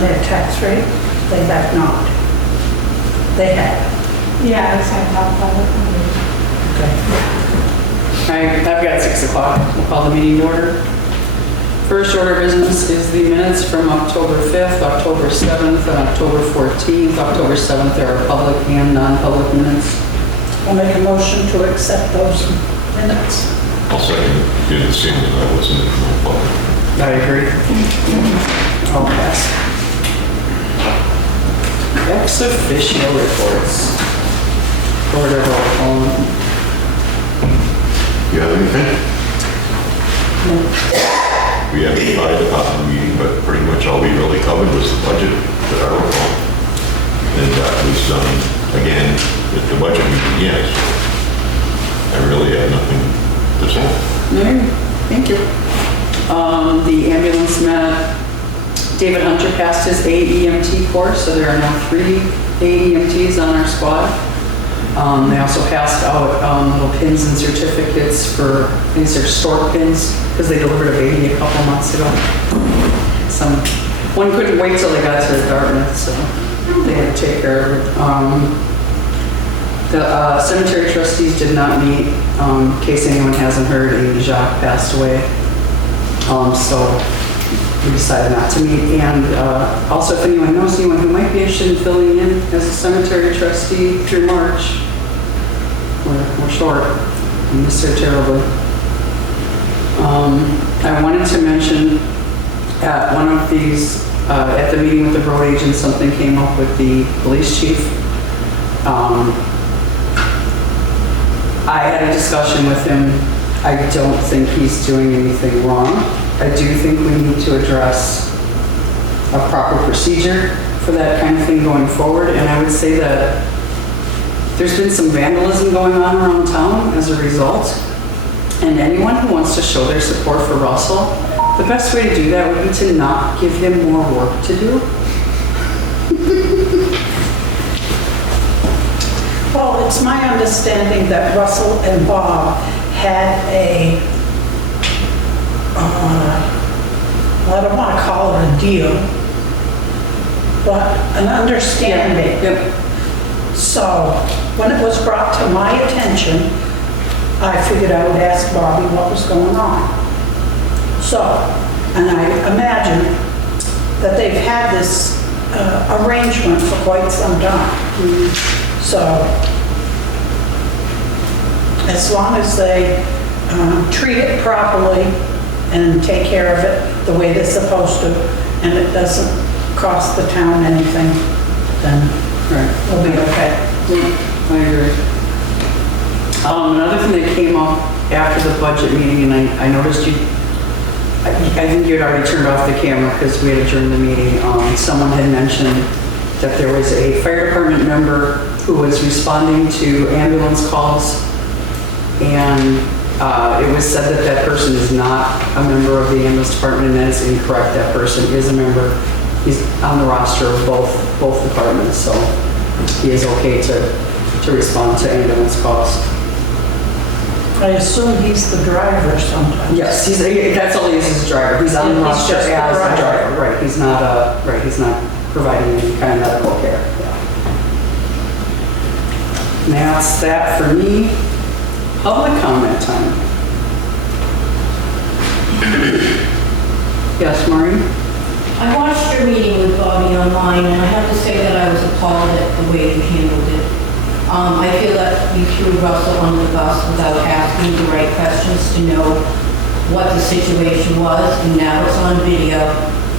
their tax rate? They have not. They have. Yeah, I was going to talk about it. Okay. I've got 6 o'clock. We'll call the meeting to order. First order of business is the minutes from October 5th, October 7th, and October 14th. October 7th, there are public and non-public minutes. I'll make a motion to accept those minutes. I'll second. Did the same as I was in the public. I agree. I'll pass. Ex officio reports. Or whatever we'll call them. You have anything? We had a fire department meeting, but pretty much all we really covered was the budget that I recall. And that was again, at the budget meeting, yes. I really have nothing to say. All right, thank you. The ambulance met. David Hunter passed his AEMT course, so there are now 3 AEMTs on our squad. They also passed out little pins and certificates for, these are stork pins, because they delivered a baby a couple months ago. One couldn't wait till they got to Dartmouth, so they had to take care of it. The cemetery trustees did not meet. In case anyone hasn't heard, Amy Jacques passed away. So we decided not to meet. And also, if anyone knows anyone who might be interested in filling in as a cemetery trustee through March, we're short. I miss her terribly. I wanted to mention at one of these, at the meeting with the road agent, something came up with the police chief. I had a discussion with him. I don't think he's doing anything wrong. I do think we need to address a proper procedure for that kind of thing going forward. And I would say that there's been some vandalism going on around town as a result. And anyone who wants to show their support for Russell, the best way to do that would be to not give him more work to do. Well, it's my understanding that Russell and Bob had a, I don't want to call it a deal, but an understanding. Yep. So when it was brought to my attention, I figured I would ask Bobby what was going on. So, and I imagine that they've had this arrangement for quite some time. So, as long as they treat it properly and take care of it the way they're supposed to, and it doesn't cost the town anything, then we'll be okay. I agree. Another thing that came up after the budget meeting, and I noticed you, I think you had already turned off the camera because we had adjourned the meeting. Someone had mentioned that there was a fire department member who was responding to ambulance calls, and it was said that that person is not a member of the ambulance department, and that is incorrect. That person is a member. He's on the roster of both departments, so he is okay to respond to ambulance calls. I assume he's the driver sometimes. Yes, that's all he is a driver. He's on the roster as a driver. Right, he's not providing any kind of medical care. Yeah. And that's that for me. Public comment time. Yes, Maureen? I watched your meeting with Bobby online, and I have to say that I was appalled at the way you handled it. I feel that you threw Russell under the bus without asking the right questions to know what the situation was, and now it's on video.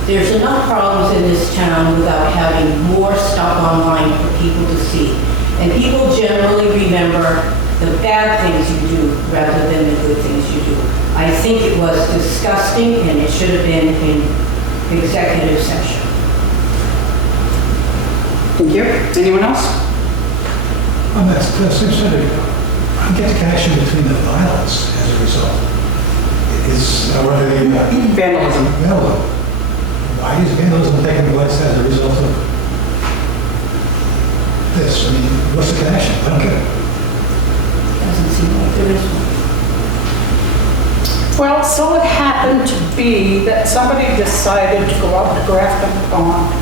There's enough problems in this town without having more stuff online for people to see. And people generally remember the bad things you do rather than the good things you do. I think it was disgusting, and it should have been in executive session. Thank you. Anyone else? On that same subject, I get the connection between the violence as a result. Is Vandalism. vandalism. Why is vandalism taking place as a result of this? I mean, what's the connection? I don't get it. Doesn't seem like there is one. Well, so it happened to be that somebody decided to go out to Grafton Pond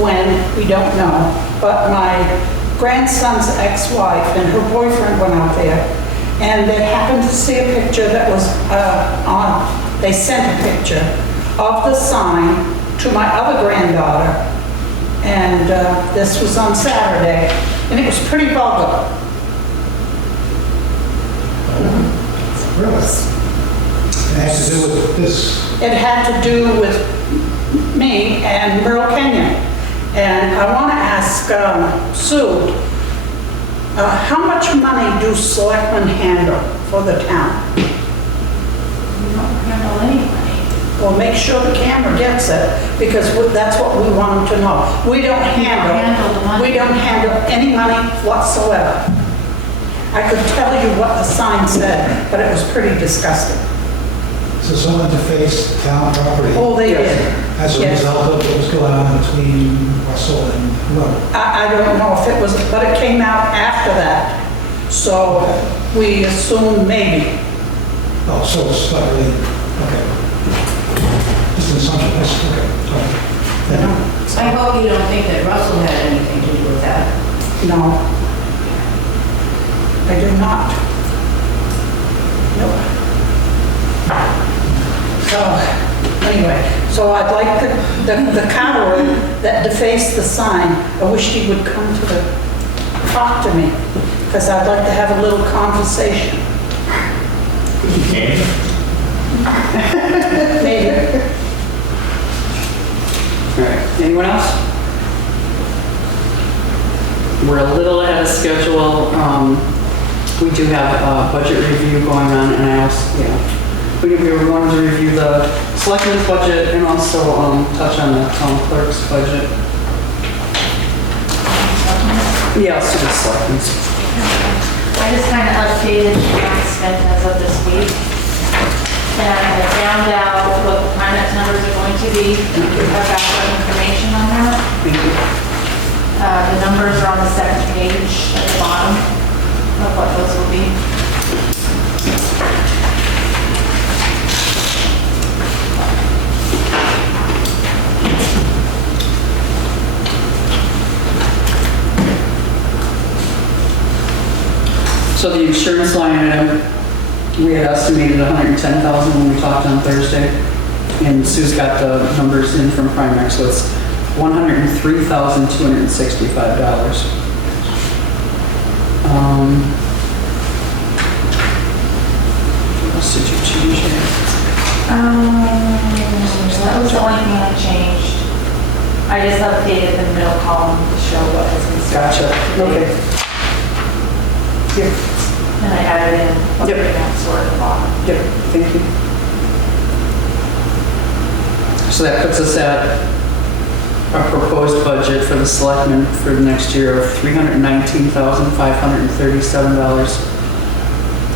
when, we don't know, but my grandson's ex-wife and her boyfriend went out there, and they happened to see a picture that was they sent a picture of the sign to my other granddaughter, and this was on Saturday, and it was pretty vulgar. Really? It has to do with this. It had to do with me and Merle Kenyon. And I want to ask Sue, how much money do selectmen handle for the town? We don't handle any money. Well, make sure the camera gets it, because that's what we want them to know. We don't handle the money. we don't handle any money whatsoever. I could tell you what the sign said, but it was pretty disgusting. So someone defaced town property Oh, they did. as a Yes. result of what was going on between Russell and whoever. I don't know if it was, but it came out after that. So we assume maybe. Oh, so it's not really, okay. Just an assumption, that's, okay. All right. Thank you. I hope you don't think that Russell had anything to do with that. No. I do not. Nope. So, anyway, so I'd like the coward that defaced the sign, I wish he would come talk to me, because I'd like to have a little conversation. Maybe. All right, anyone else? We're a little ahead of schedule. We do have a budget review going on, and I also, we wanted to review the selectmen's budget and also touch on the town clerk's budget. Yeah, let's do the selectmen's. I just kind of updated the amount spent as of this week. And I found out what the finance numbers are going to be. I've got some information on that. Thank you. The numbers are on the second page at the bottom of what those will be. So the insurance line item, we had estimated $110,000 when we talked on Thursday, and Sue's got the numbers in from Primark, so it's $103,265. What else did you change here? That was the only thing I changed. I just updated the middle column to show what has been spent. Gotcha, okay. Yep, And I added in what Yep. the amounts were at the bottom. yep, thank you. So that puts us at a proposed budget for the selectmen for the next year of $319,537.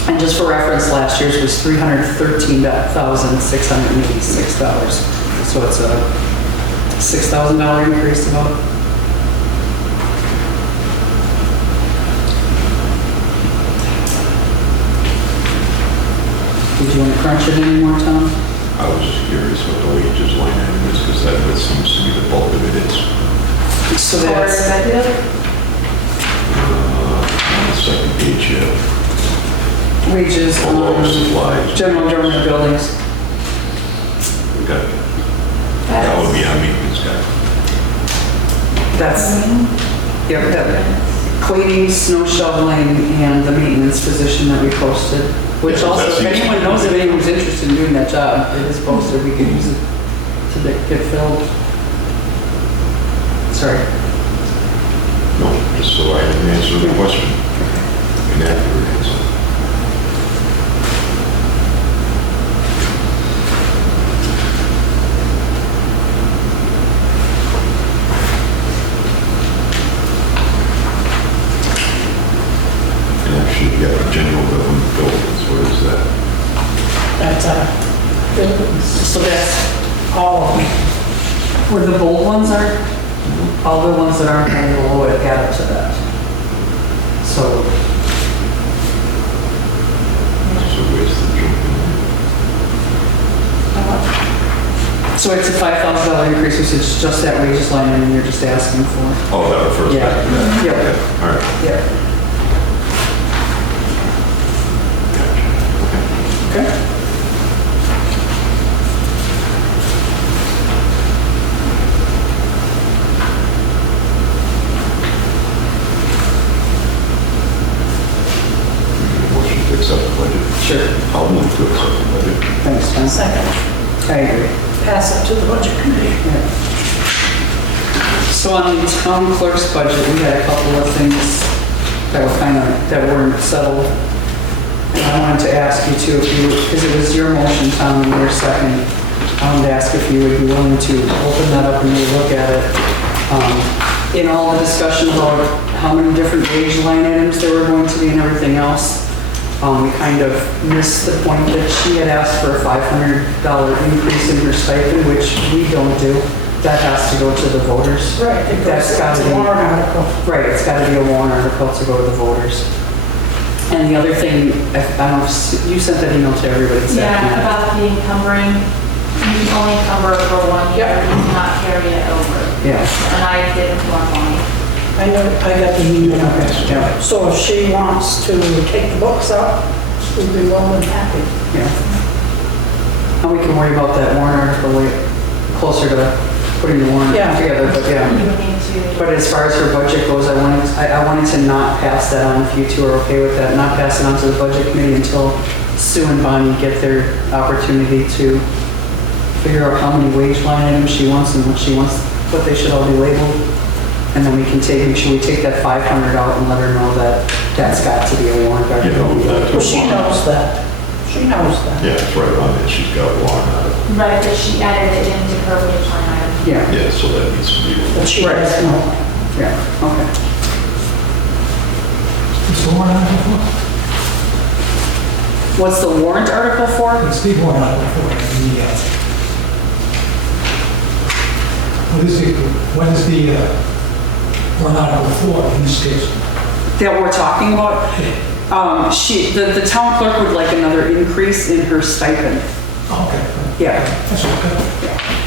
And just for reference, last year's was $313,686. So it's a $6,000 increase about. Did you want to crunch it any more, Tom? I was just curious what the wages line item is, because that seems to be the bulk of it. It's So Or that's, executive? on the second page, wages all on supplies. general government buildings. We got, that would be our maintenance guy. That's, yep, that, cleaning, snow shoveling, and the maintenance position that we posted. Which Yeah, also, that if seems- anyone knows of anyone who's interested in doing that job, it is posted, we could use it to get filled. Sorry. No, just so I can answer the question. An accurate answer. And actually, you got general government buildings, what is that? That's buildings, So that's all of them. where the bold ones are, all the ones that aren't any below it add up to that. So, So where's the jump in So it's a $5,000 increase, which is just that wages line, and you're just asking for. Oh, that refers Yeah. back to that. Yep. Okay, all right. Yeah. Okay. Motion to accept the budget. Sure. I'll move to accept the budget. Thanks, Tom. Second, I agree. pass it to the budget committee. Yeah. So on the town clerk's budget, we had a couple of things that were that weren't settled. And I wanted to ask you too, because it was your motion, Tom, and your second. I wanted to ask if you would be willing to open that up and really look at it. In all the discussion about how many different wage line items there were going to be and everything else, we kind of missed the point that she had asked for a $500 increase in her stipend, which we don't do. That has to go to the voters. Right, it That's goes, got it's to a be, warrant article. right, it's got to be a warrant article to go to the voters. And the other thing, I don't know, you sent that email to everybody. Yeah, Zach, about the encumbering, you can only encumber for 1 year, you cannot carry it over. Yeah. And I did it for money. I know, I got the email. Yeah. So if she wants to take the books up, we'd be well and happy. Yeah. And we can worry about that warrant article closer to putting the warrant Yeah. together, but yeah. You would need to. But as far as her budget goes, I wanted to not pass that on, if you two are okay with that, not pass it on to the budget committee until Sue and Bonnie get their opportunity to figure out how many wage line items she wants and what they should all be labeled. And then we can make sure we take that 500 out and let her know that that's got to be a warrant article. Well, she knows that. She knows that. Yeah, it's right on it. She's got warrant article. Right, but she added it into her wage line item. Yeah, Yeah, so that needs to be. But she Right. does know. yeah, okay. It's the warrant article for? What's the warrant article for? It's the warrant article for, what is the warrant article for in this case? That we're talking about? The town clerk would like another increase in her stipend. Okay. Yeah. That's okay.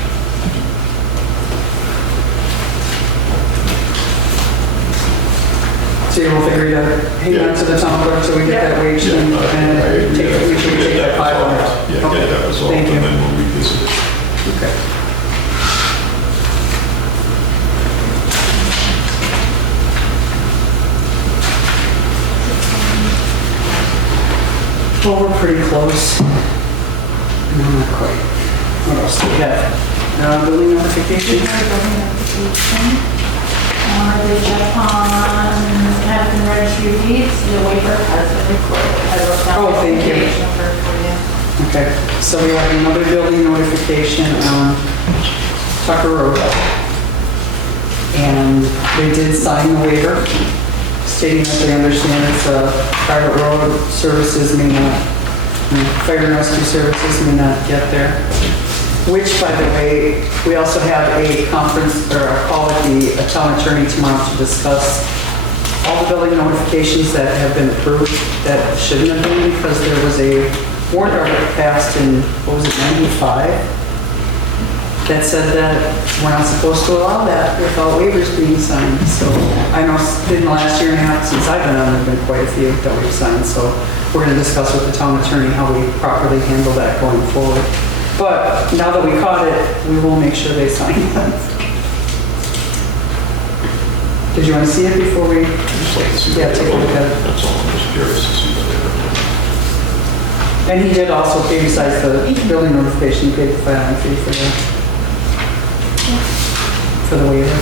So you will agree to hang on to the town clerk till we get that wage Yeah, and I agree. take, make sure we take that 500 out. Yeah, Okay. get that resolved, Thank and you. then we'll revisit it. Okay. Well, we're pretty close. No, not quite. What else do we have? Building notification? The Japan have been registry deeds, the waiver has been recorded. I wrote down Oh, thank you. the page number for you. Okay, so we have another building notification on Tucker Road. And they did sign the waiver stating that they understand it's a private road, services may not, fire and rescue services may not get there. Which, by the way, we also have a conference or a call with the town attorney tomorrow to discuss all the building notifications that have been approved that shouldn't have been, because there was a warrant article passed in, what was it, 95? That said that we're not supposed to allow that without waivers being signed. So I know in the last year and a half since I've been on, there've been quite a few that we've signed. So we're going to discuss with the town attorney how we properly handle that going forward. But now that we caught it, we will make sure they sign it. Did you want to see it before we? Just like to see. Yeah, what take a look at it. That's all, I'm just curious to see what they have. And he did also pay, besides the building notification, he paid the filing fee for the waiver.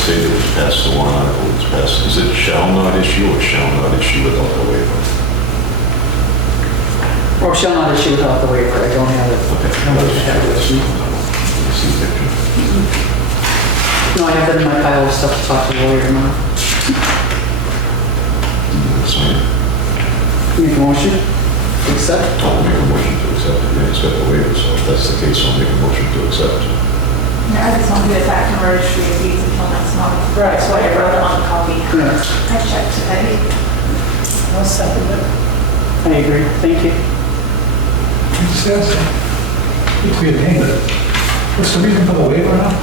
Say that it's passed the warrant article, it's passed, is it shall not issue or shall not issue without the waiver? Or shall not issue without the waiver, I don't have it. Okay. I don't have it with me. See the picture. No, I have that in my pile of stuff to talk to the lawyer tomorrow. Sign it. Make a motion, to accept. I'll make a motion to accept it, yeah, it's got the waiver, so if that's the case, I'll make a motion to accept. Yeah, I just won't get it back to registry of deeds until next month. Right. That's why I wrote it on the copy. Yeah, I checked today. I'll second it. I agree, thank you. It says, it's weird name, but what's the reason for the waiver now?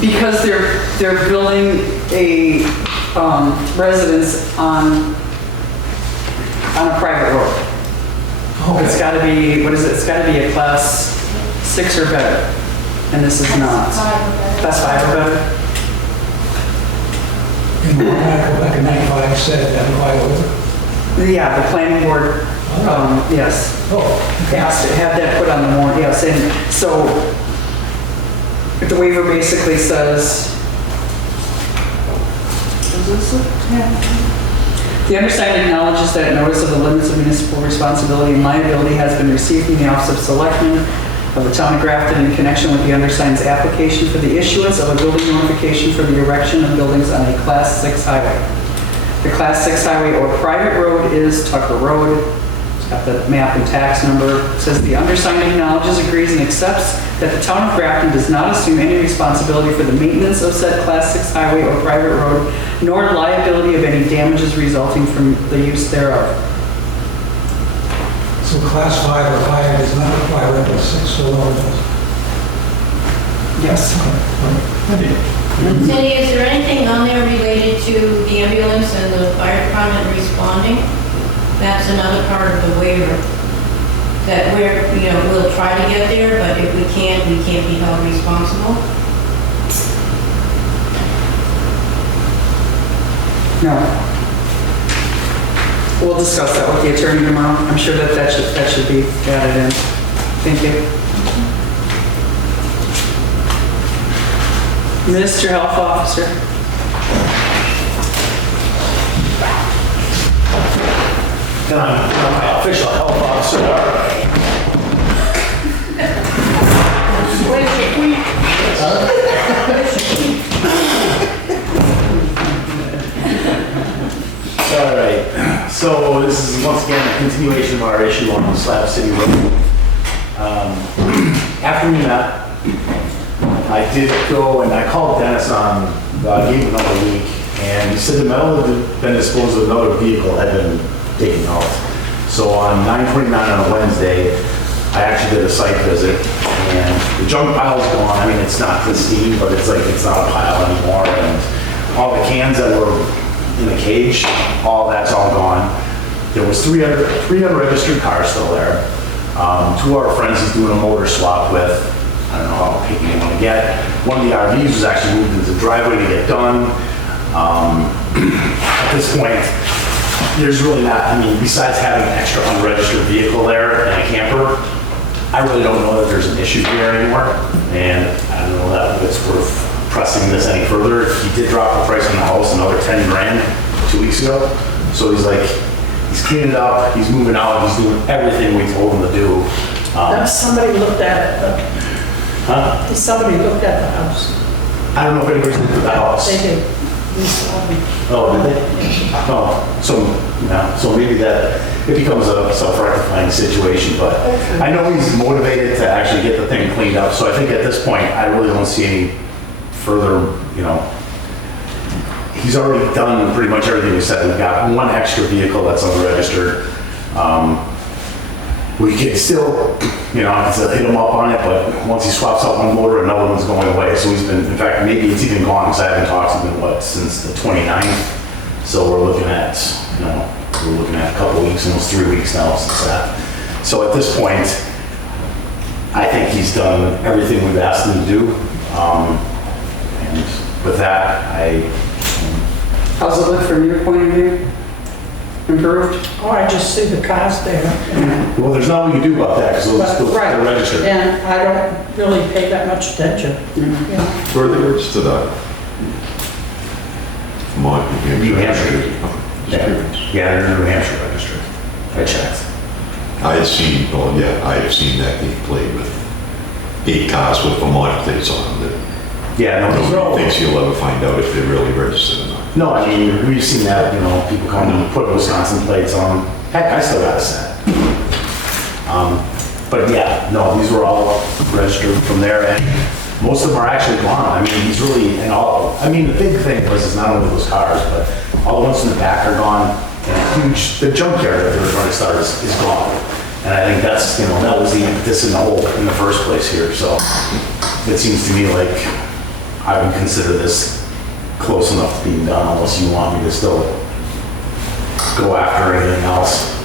Because they're building a residence on a private road. It's Okay. gotta be, what is it, it's gotta be a class 6 or better, and this is not. Class 5 or better? And one article back in 95 said that apply waiver? Yeah, the planning board, yes, Oh, asked to have that put on the warrant, yes, and so the waiver basically says, the undersigned acknowledges that notice of the limits of municipal responsibility and liability has been received from the Office of Selectmen of the Town of Grafton in connection with the undersigned's application for the issuance of a building notification for the erection of buildings on a Class 6 highway. The Class 6 highway or private road is Tucker Road. It's got the map and tax number. It says the undersigned acknowledges, agrees, and accepts that the Town of Grafton does not assume any responsibility for the maintenance of said Class 6 highway or private road, nor liability of any damages resulting from the use thereof. so class 5 or higher does not apply waiver, 6 or lower does? Yes. Okay. Cindy, is there anything on there related to the ambulance and the fire department responding? That's another part of the waiver, that we'll try to get there, but if we can't be held responsible. No. We'll discuss that with the attorney tomorrow. I'm sure that should be added in. Thank you. Mr. Health Officer. And I'm my official health officer. All right, so this is once again a continuation of our issue on Slab City Road. After we met, I did go and I called Dennis on, I gave him another week, and he said the metal that had been disposed of another vehicle had been taken out. So on 9/29 on a Wednesday, I actually did a site visit, and the junk pile's gone. I mean, it's not pristine, but it's not a pile anymore, and all the cans that were in the cage, all that's all gone. There was three unregistered cars still there. Two of our friends he's doing a motor swap with. I don't know how picky you want to get. One of the RVs was actually moved into the driveway to get done. At this point, there's really not, I mean, besides having an extra unregistered vehicle there and a camper, I really don't know that there's an issue here anymore. And I don't know that it's worth pressing this any further. He did drop the price on the house another 10 grand 2 weeks ago. So he's like, he's cleaning it up, he's moving out, he's doing everything we told him to do. Somebody looked at it, Huh? somebody looked at the house. I don't know if anybody's looked at the house. They did. We saw them. Oh, did they? Oh, so maybe that, it becomes a self-rectifying situation, but I know he's motivated to actually get the thing cleaned up, so I think at this point, I really don't see any further, he's already done pretty much everything we said. We've got one extra vehicle that's unregistered. We can still, I can still hit him up on it, but once he swaps out one motor, another one's going away. So he's been, in fact, maybe it's even gone because I haven't talked to him, since the 29th. So we're looking at, a couple weeks, almost 3 weeks now since that. So at this point, I think he's done everything we've asked him to do. And with that, How's it look from your point of view? Improved? Oh, I just see the cars there. well, there's nothing we can do about that because those Right. are registered. And I don't really pay that much attention. Yeah. Where are they registered at? Vermont, New Hampshire. Yeah. Yeah, they're New Hampshire registered. I checked. I had seen that they played with 8 cars with Vermont plates on them that Yeah, no, those are all. Nobody thinks you'll ever find out if they're really registered or not. No, I mean, we've seen that, you know, people come and put Wisconsin plates on. Heck, I still got a set. But yeah, no, these were all registered from there, and most of them are actually gone. I mean, he's really, and all, I mean, the big thing was is not only those cars, but all the ones in the back are gone, and the junkyard that they were trying to start is gone. And I think that's, you know, that was the impetus in the first place here, so it seems to me like I would consider this close enough to being done, unless you want me to still go after anything else.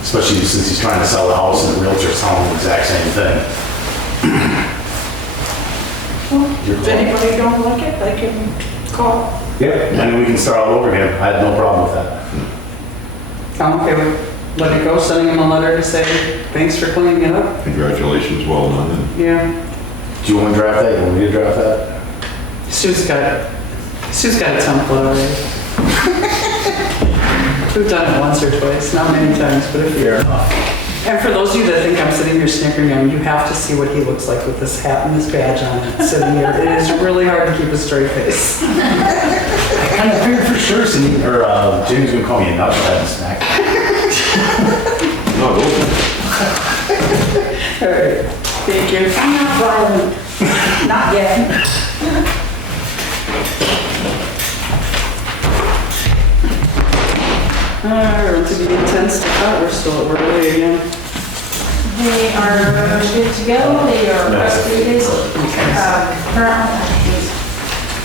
Especially since he's trying to sell the house and the realtor's telling him the exact same thing. If anybody don't like it, they can call. Yep, and we can start all over again. I had no problem with that. I'm okay with letting it go, sending him a letter to say, thanks for cleaning it up. Congratulations, well done. And Yeah. Do you want to draft that? You want me to draft that? Sue's got a template already. We've done it once or twice, not many times, but if you're enough. And for those of you that think I'm sitting here snickering at him, you have to see what he looks like with this hat and this badge on it, sitting here. It is really hard to keep a straight face. I kind of figured for sure Cindy, or Jimmy's gonna call me a knucklehead and smack. no, those All right, thank you. I'm not violent, not yet. We're on to the intents to cut, we're early again. They are good to go, they are updated, current.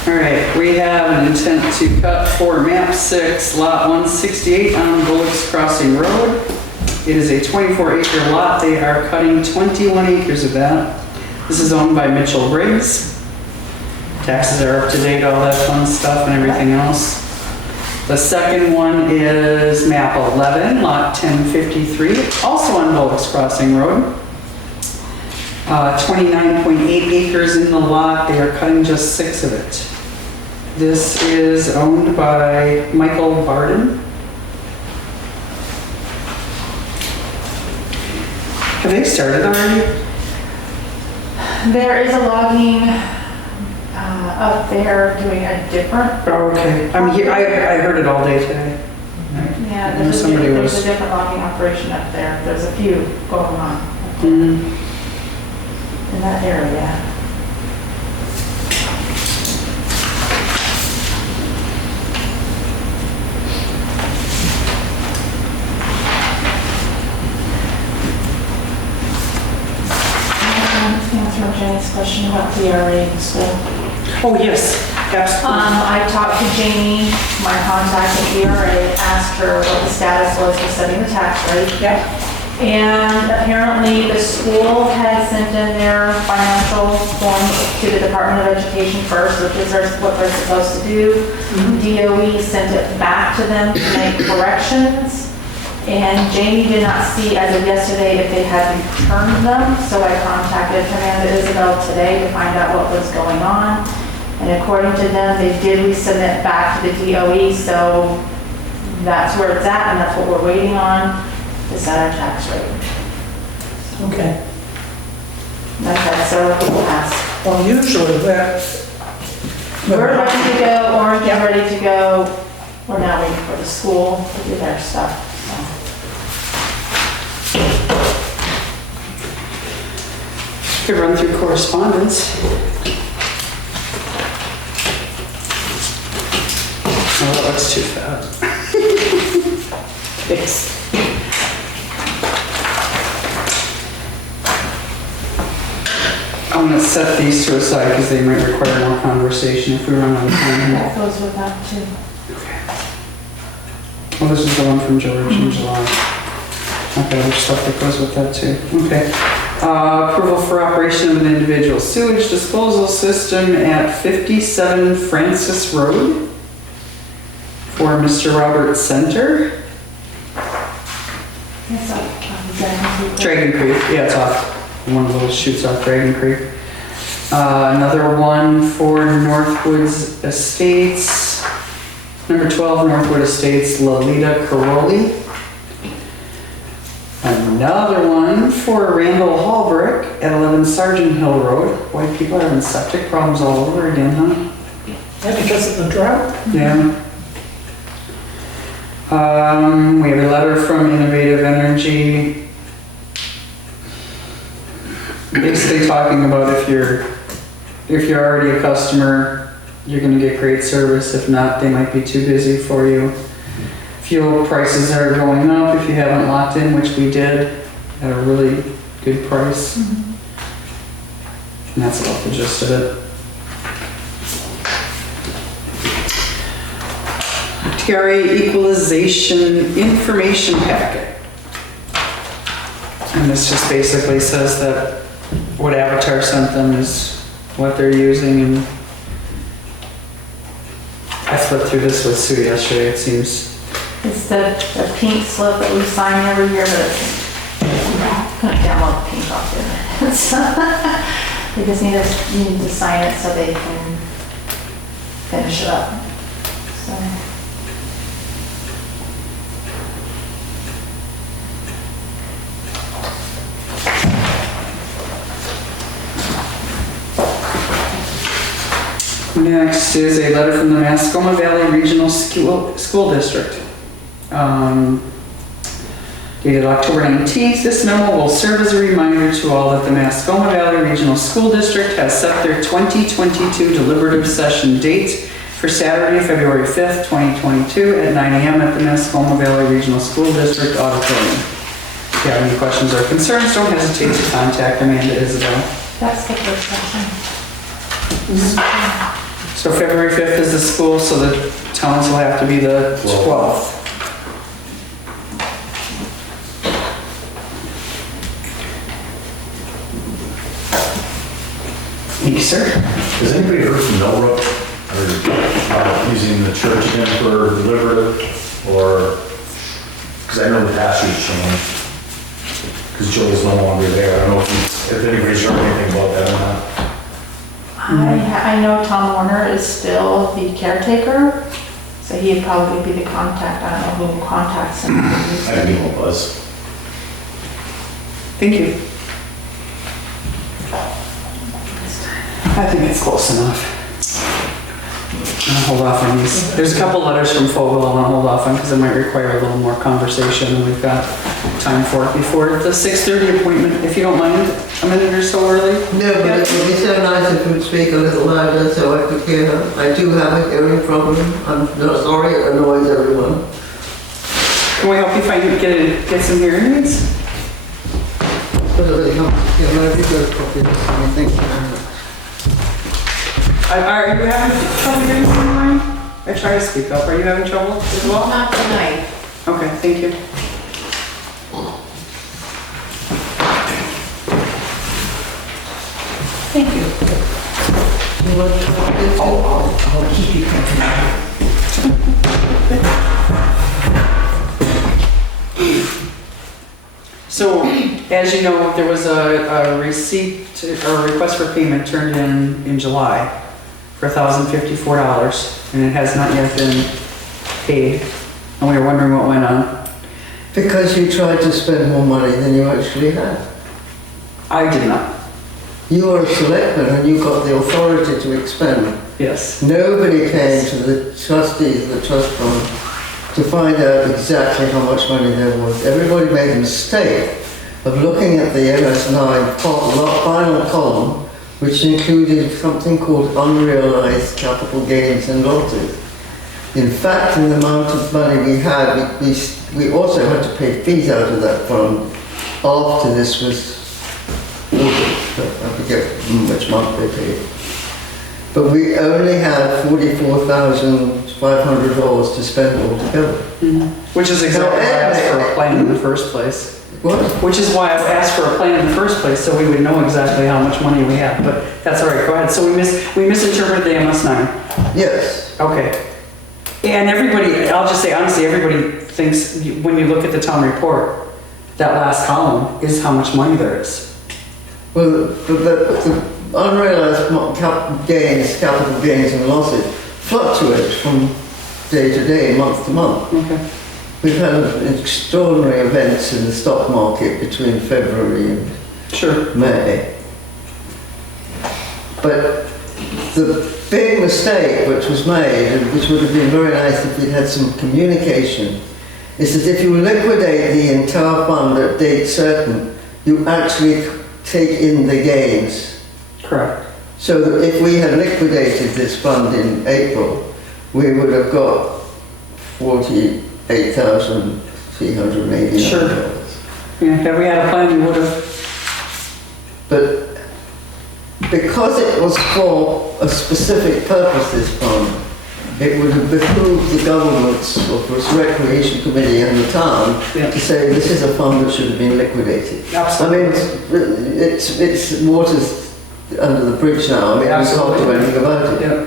All right, we have an intent to cut for map 6, lot 168 on Bullocks Crossing Road. It is a 24-acre lot. They are cutting 21 acres of that. This is owned by Mitchell Briggs. Taxes are up to date, all that fun stuff and everything else. The second one is map 11, lot 1053, also on Bullocks Crossing Road. 29.8 acres in the lot. They are cutting just 6 of it. This is owned by Michael Barden. Have they started already? There is a logging up there doing a different. Oh, okay. I'm here, I heard it all day today. Yeah, I know somebody there's was. a different logging operation up there. There's a few going on Mhm. in that area. Answer Jenny's question about DRA and stuff. Oh, yes, absolutely. I talked to Jamie, my contact at DRA, asked her what the status was for setting the tax rate. Yep. And apparently the school had sent in their financial forms to the Department of Education first, which is what they're supposed to do. DOE sent it back to them to make corrections. And Jamie did not see as of yesterday if they had returned them, so I contacted Amanda Isabel today to find out what was going on. And according to them, they did resubmit back to the DOE, so that's where it's at, and that's what we're waiting on to set our tax rate. Okay. And I've had several people ask. Well, usually We're ready to go, Orange is ready to go. We're now waiting for the school to do their stuff, so. Could run through correspondence. Oh, that looks too fat. Thanks. I'm gonna set these to aside because they might require more conversation if we run out of time. That goes with that too. Well, this is the one from George in July. Okay, there's stuff that goes with that too. Okay. Approval for operation of an individual sewage disposal system at 57 Francis Road for Mr. Robert Center. It's up, Dragon Creek. Dragon Creek, yeah, it's off. One of those shoots off Dragon Creek. Another one for Northwoods Estates. Number 12, Northwood Estates, Lolita Caroli. Another one for Randall Hallbrick at 11 Sergeant Hill Road. Boy, people are having septic problems all over again, huh? Yeah, because of the drought. Yeah. We have a letter from Innovative Energy. Basically talking about if you're already a customer, you're gonna get great service. If not, they might be too busy for you. Fuel prices are going up if you haven't locked in, which we did at a really good price. And that's about the gist of it. Terry Equalization Information Packet. And this just basically says that what Avatar sent them is what they're using, and I flipped through this with Sue yesterday. It seems It's the pink slip that we sign every year, but couldn't download the pink off there. They just need to sign it so they can finish it up. So. next is a letter from the Mascoma Valley Regional School District. Dated October 19th, this memo will serve as a reminder to all that the Mascoma Valley Regional School District has set their 2022 deliberative session date for Saturday, February 5th, 2022 at 9 a.m. at the Mascoma Valley Regional School District Auditorium. If you have any questions or concerns, don't hesitate to contact Amanda Isabel. That's the first session. So February 5th is the school, so the towns will have to be the 12th. Thank you, sir. Has anybody heard from Millbrook or using the church again for deliberative, or, because I know the pastor's changed, because Joey's no longer there. I don't know if anybody's heard anything about that or not. I know Tom Warner is still the caretaker, so he'd probably be the contact. I don't know who contacts him. I didn't even know it was. Thank you. I think it's close enough. I'm gonna hold off on these. There's a couple letters from Fogel I want to hold off on because it might require a little more conversation, and we've got time for it before the 6:30 appointment, if you don't mind, a minute or so early. No, but it would be so nice if you would speak a little louder so I could hear her. I do have a hearing problem. I'm not sorry it annoys everyone. Can we help you find, get some hearing aids? But it really helps. Yeah, nobody goes copy this and thank you very much. Are you having trouble hearing something? I try to speak up. Are you having trouble as well? Not tonight. Okay, thank you. Thank you. You want to talk this? I'll keep you company. So, as you know, there was a receipt or a request for payment turned in July for $1,054, and it has not yet been paid. And we were wondering what went on. Because you tried to spend more money than you actually had. I did not. You are a selectman and you got the authority to expend. Yes. Nobody came to the trustees of the trust fund to find out exactly how much money there was. Everybody made a mistake of looking at the MS9 final column, which included something called unrealized capital gains and losses. In fact, in the amount of money we had, we also had to pay fees out of that fund after this was ordered. I forget which month they paid. But we only had $44,500 to spend altogether. Which is exactly why I asked for a plan in the first place. What? Which is why I asked for a plan in the first place, so we would know exactly how much money we have. But that's all right, go ahead. So we misinterpreted the MS9. Yes. Okay. And everybody, I'll just say honestly, everybody thinks when you look at the town report, that last column is how much money there is. Well, the unrealized capital gains and losses fluctuate from day to day, month to month. Okay. we've had extraordinary events in the stock market between February and Sure. May. But the big mistake which was made, and which would have been very nice if we'd had some communication, is that if you liquidate the entire fund at date certain, you actually take in the gains. Correct. So that if we had liquidated this fund in April, we would have got $48,380. Sure. Yeah, if we had a plan, we would have. But because it was for a specific purpose, this fund, it would have behooved the government's, or for its recreation committee and the town, Yeah. to say this is a fund that should have been liquidated. Absolutely. I mean, it's water's under the bridge now. I mean, we can't do Absolutely. anything about it. Yeah.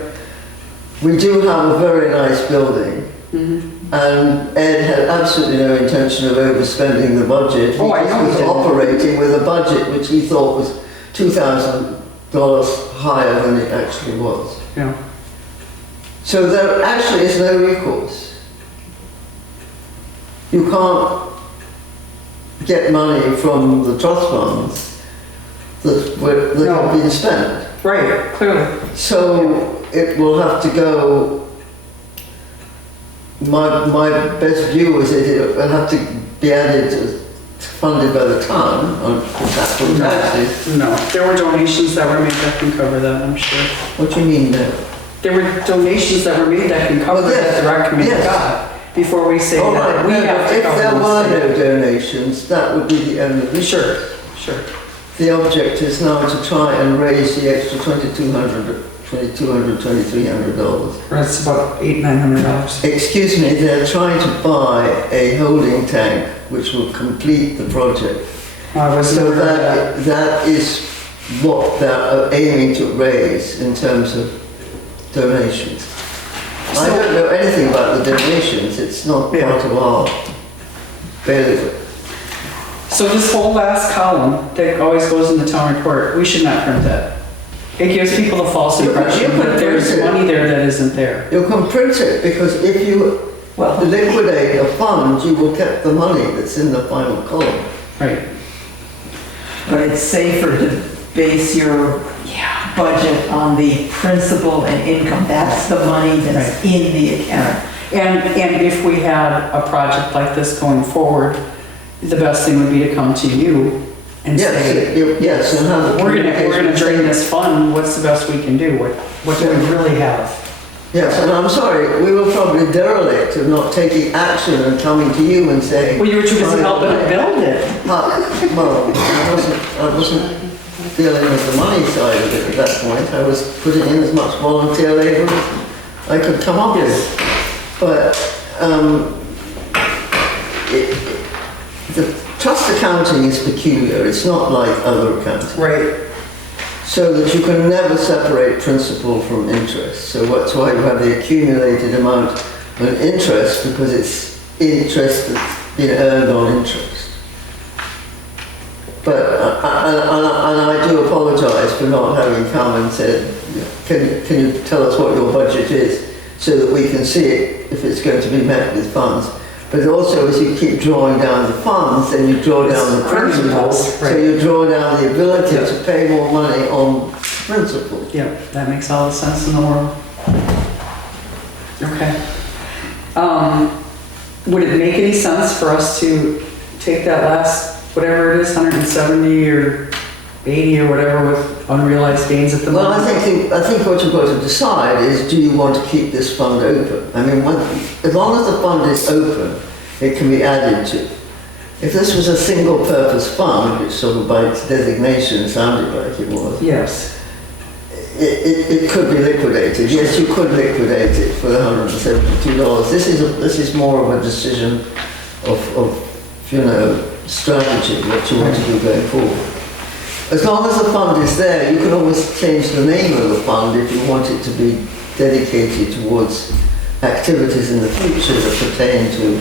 We do have a very nice building, Mm-hmm. and Ed had absolutely no intention of overspending the budget. Oh, I know He he was didn't. operating with a budget which he thought was $2,000 higher than it actually was. Yeah. So there actually is no recourse. You can't get money from the trust funds that No. have been spent. Right, clearly. So it will have to go, my best view is that it will have to be funded by the town on capital taxes. No, there were donations that were made that can cover that, I'm sure. What do you mean now? There were donations that were made that can cover Oh, yes, that the rec committee yes. got, before we say All that right, we no, have but to if cover there the were state. no donations, that would be the only issue. Sure, sure. The object is now to try and raise the extra $2,300. That's about $800-900. Excuse me, they're trying to buy a holding tank which will complete the project. I was So aware of that. that is what they're aiming to raise in terms of donations. I don't know anything about the donations, it's not Yeah. part of our bailiwick. So this whole last column that always goes in the town report, we should not print that. It gives people the false You can impression that print there's it. money there that isn't there. You can print it because if you liquidate a fund, you will get the money that's in the final column. Right. But it's safer to base your budget on the principal and income. That's the money that's in the account. And if we had a project like this going forward, the best thing would be to come to you and say, Yes, and have the we're gonna communication. drain this fund, what's the best we can do? What do we really have? Yes, and I'm sorry, we were probably derelict of not taking action and coming to you and saying. Well, you were too busy helping to build it. Well, I wasn't dealing with the money side of it at that point. I was putting in as much volunteer labor as I could come up with. But the trust accounting is peculiar. It's not like other accounting. Right. So that you can never separate principal from interest. So that's why you have the accumulated amount of interest, because it's interest that's been earned on interest. But, and I do apologise for not having come and said, can you tell us what your budget is, so that we can see it if it's going to be met with funds. But also, as you keep drawing down the funds, then you draw down the principal, so you draw down the ability to pay more money on principal. Yeah, that makes all the sense in the world. Okay. Would it make any sense for us to take that last, whatever it is, 170 or 80 or whatever with unrealized gains at the Well, moment? I think what you've got to decide is, do you want to keep this fund open? I mean, as long as the fund is open, it can be added to. If this was a single-purpose fund, which sort of by its designation sounded like it was, Yes. it could be liquidated. Yes, you could liquidate it for $172. This is more of a decision of strategy, what you want to do going forward. As long as the fund is there, you can always change the name of the fund if you want it to be dedicated towards activities in the future that pertain to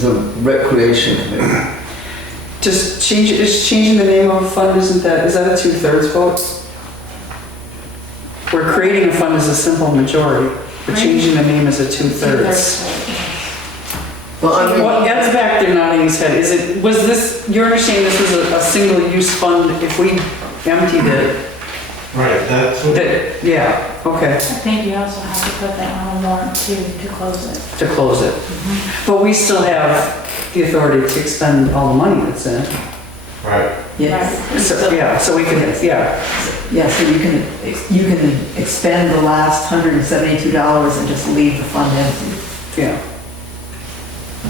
the recreation of it. Just changing the name of a fund, is that a 2/3 vote? We're creating a fund as a simple majority, but changing the name as a 2/3. But I mean, Well, Ed's back there nodding his head. Was this, you're understanding this was a single-use fund if we emptied it? Right, that's what. Yeah, okay, I think you also have to put that on a warrant too, to close it. to close it. But we still have the authority to expend all the money that's in it. Right. Yes. So, yeah, so we can, yeah, Yeah, so you can expend the last $172 and just leave the fund empty. yeah.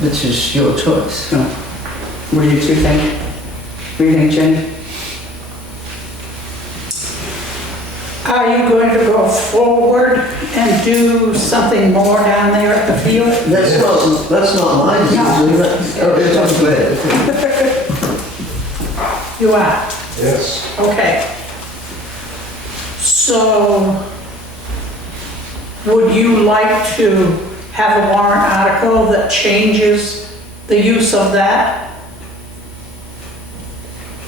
which is your choice. So, what do you two think? What do you think, Jenny? Are you going to go forward and do something more down there at the field? That's not my decision, it's unfair. You are? Yes. Okay. So, would you like to have a warrant article that changes the use of that?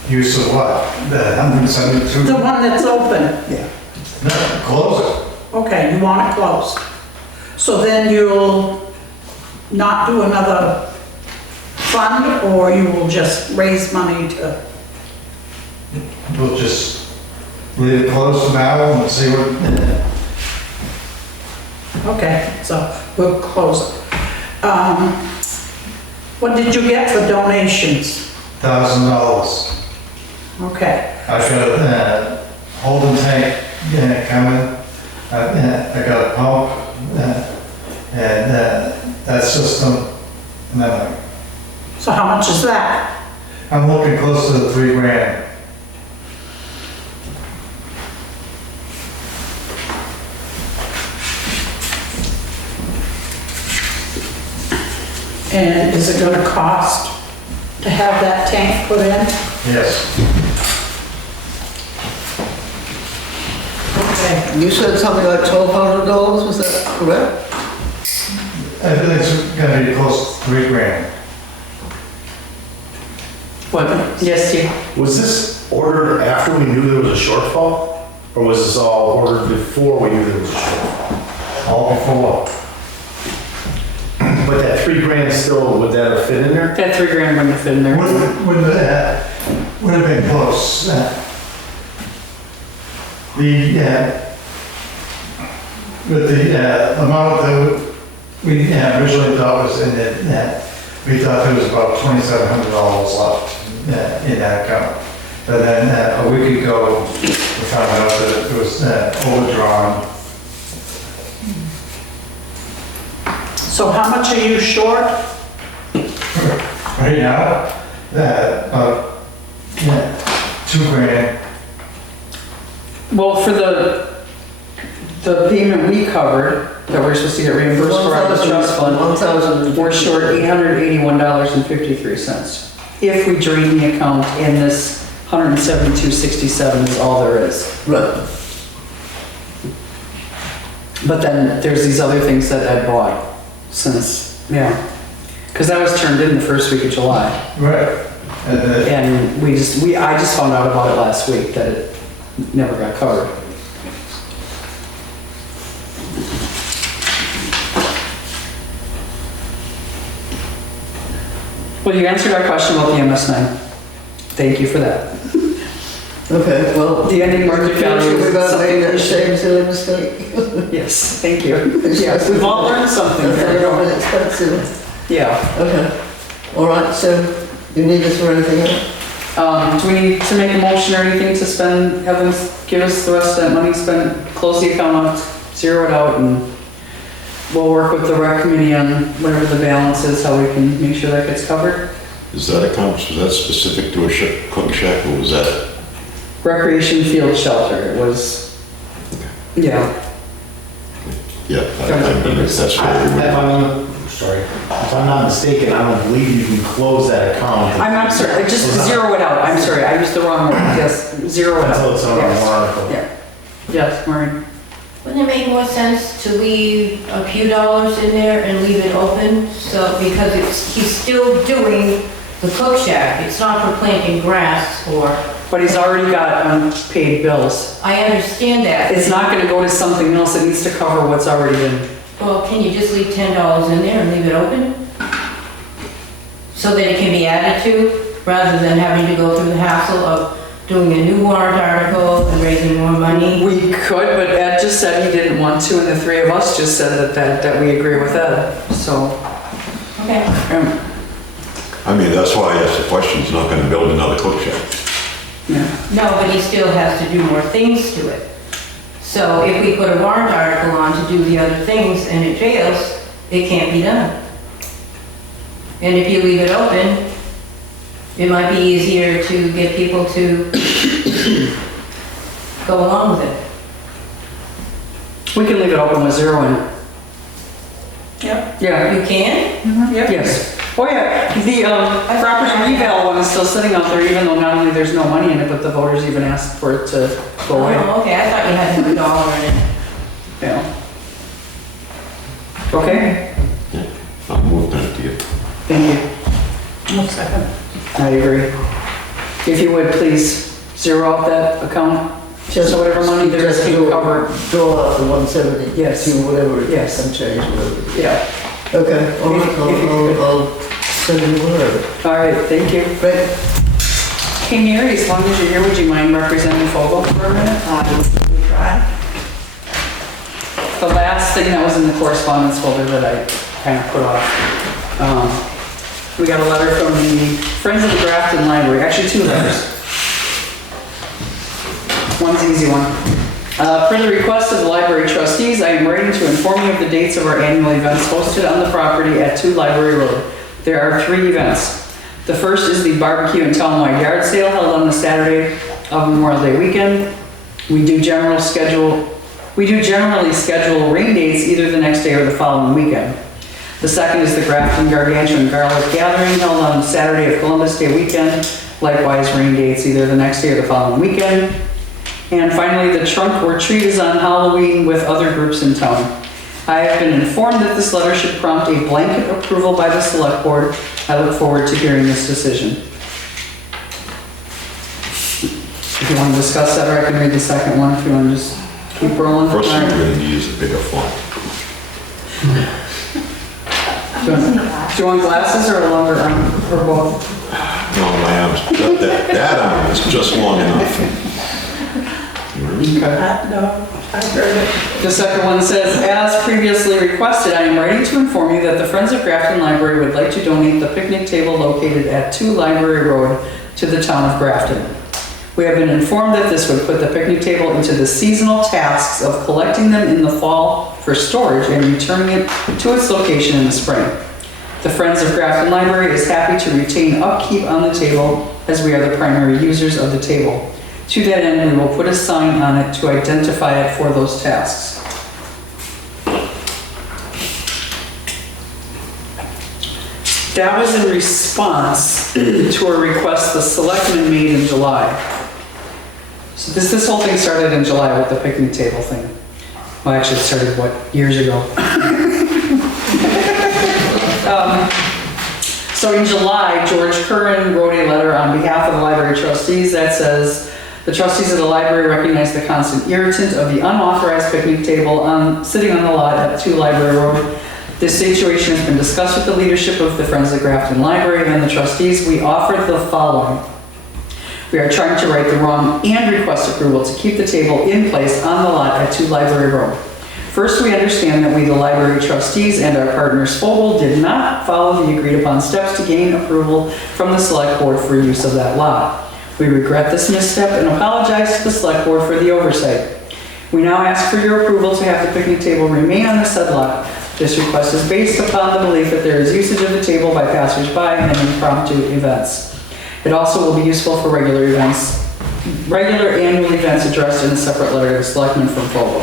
Use of what? The 172? The one that's open? Yeah. No, close it. Okay, you want it closed. So then you'll not do another fund, or you will just raise money to, We'll just leave it closed now and see what, okay, so we'll close it. What did you get for donations? $1,000. Okay, I've got a holding tank coming. I got a pump and that system. And then so how much is that? I'm looking close to the $3,000. And is it gonna cost to have that tank put in? Yes. Okay, You said something like $1,200, was that correct? Everything's gonna be close to $3,000. What? Yes, Steve? Was this ordered after we knew there was a shortfall? Or was this all ordered before we knew there was a shortfall? All before. But that $3,000 still, would that have fit in there? That $3,000 wouldn't have fit in there. Would have been close. With the amount that we originally thought was in it, we thought there was about $2,700 left in that account. But then a week ago, we found out that it was overdrawn. so how much are you short? Right now, about $2,000. Well, for the payment we covered, that we're supposed to get reimbursed for out of the trust fund, 1,000. we're short $881.53. If we drain the account and this $172.67 is all there is. Right. But then there's these other things that Ed bought since, yeah. Because that was turned in the first week of July. Right. And I just found out about it last week, that it never got covered. Well, you answered our question about the MS9. Thank you for that. Okay, well. The ending market value We've is got made that something. same silly mistake. Yes, thank you. Yes, we've all learned something. That's a here. little bit expensive. Yeah. Okay. All right, so you need us for anything else? Do we need to make a motion or anything to spend, have them give us the rest of that money spent, close the account out, zero it out, and we'll work with the rec committee on whatever the balance is, how we can make sure that gets covered? Is that was that specific to a cook shack, or was that? Recreation field shelter, it was, yeah. Yeah, I mean, that's If what we would. I'm not mistaken, I don't believe you can close that account. I'm sorry, just zero it out, I'm sorry, I used the wrong word, yes, zero it out. Until it's on our Yes. warrant. Yeah. Yes, Maureen? Wouldn't it make more sense to leave a few dollars in there and leave it open? So, because he's still doing the cook shack, it's not for planting grass or, But he's already got unpaid bills. I understand that. It's not gonna go to something else, it needs to cover what's already in. Well, can you just leave $10 in there and leave it open? so that it can be added to, rather than having to go through the hassle of doing a new warrant article and raising more money? We could, but Ed just said he didn't want to, and the three of us just said that we agree with Ed, so. Okay. I mean, that's why I asked the question, he's not gonna build another cook shack. Yeah. No, but he still has to do more things to it. So if we put a warrant article on to do the other things and it fails, it can't be done. And if you leave it open, it might be easier to get people to go along with it. We can leave it open with 0 in it. Yep. Yeah. You can? Yes. Oh, yeah. The property reval one is still sitting out there, even though not only there's no money in it, but the voters even asked for it to go away. Oh, okay, I thought you had $1 in it. Yeah. Okay? I'll move that to you. Thank you. One second. I agree. If you would, please zero out that account, just so whatever money there is can cover. Draw out the 170. Yes. To whatever it is Yes. and change whatever. it is. Yeah. Okay, all right, I'll send you word. All right, thank you. Right. Hey Mary, as long as you're here, would you mind representing Fogo for a minute? We try. The last thing that was in the correspondence folder that I kind of put off. We got a letter from the Friends of the Grafton Library, actually 2 letters. One's an easy one. Per the request of the library trustees, I am writing to inform you of the dates of our annual events hosted on the property at 2 Library Road. There are 3 events. The first is the barbecue and townwide yard sale held on the Saturday of Memorial Day weekend. We do generally schedule rain dates either the next day or the following weekend. The second is the Grafton Gargantuan Garlic Gathering held on Saturday of Columbus Day weekend. Likewise, rain dates either the next day or the following weekend. And finally, the trunk or treat is on Halloween with other groups in town. I have been informed that this letter should prompt a blanket approval by the select board. I look forward to hearing this decision. If you want to discuss that, or I can read the second one if you want to just keep rolling. First thing you're gonna need is a bigger font. Do you want glasses or a longer arm, or both? No, my arms, that arm is just long enough. Okay. No, I heard it. The second one says, as previously requested, I am writing to inform you that the Friends of Grafton Library would like to donate the picnic table located at 2 Library Road to the town of Grafton. We have been informed that this would put the picnic table into the seasonal tasks of collecting them in the fall for storage and returning it to its location in the spring. The Friends of Grafton Library is happy to retain upkeep on the table as we are the primary users of the table. To that end, we will put a sign on it to identify it for those tasks. That was in response to a request the selectmen made in July. So this whole thing started in July with the picnic table thing. Well, actually it started, years ago. So in July, George Curran wrote a letter on behalf of the library trustees that says, the trustees of the library recognize the constant irritant of the unauthorized picnic table sitting on the lot at 2 Library Road. This situation has been discussed with the leadership of the Friends of Grafton Library and the trustees. We offered the following. We are trying to right the wrong and request approval to keep the table in place on the lot at 2 Library Road. First, we understand that we, the library trustees and our partners Fogel, did not follow the agreed upon steps to gain approval from the select board for use of that lot. We regret this misstep and apologize to the select board for the oversight. We now ask for your approval to have the picnic table remain on the said lot. This request is based upon the belief that there is usage of the table by passersby and impromptu events. It also will be useful for regular annual events addressed in a separate letter to the selectmen from Fogel.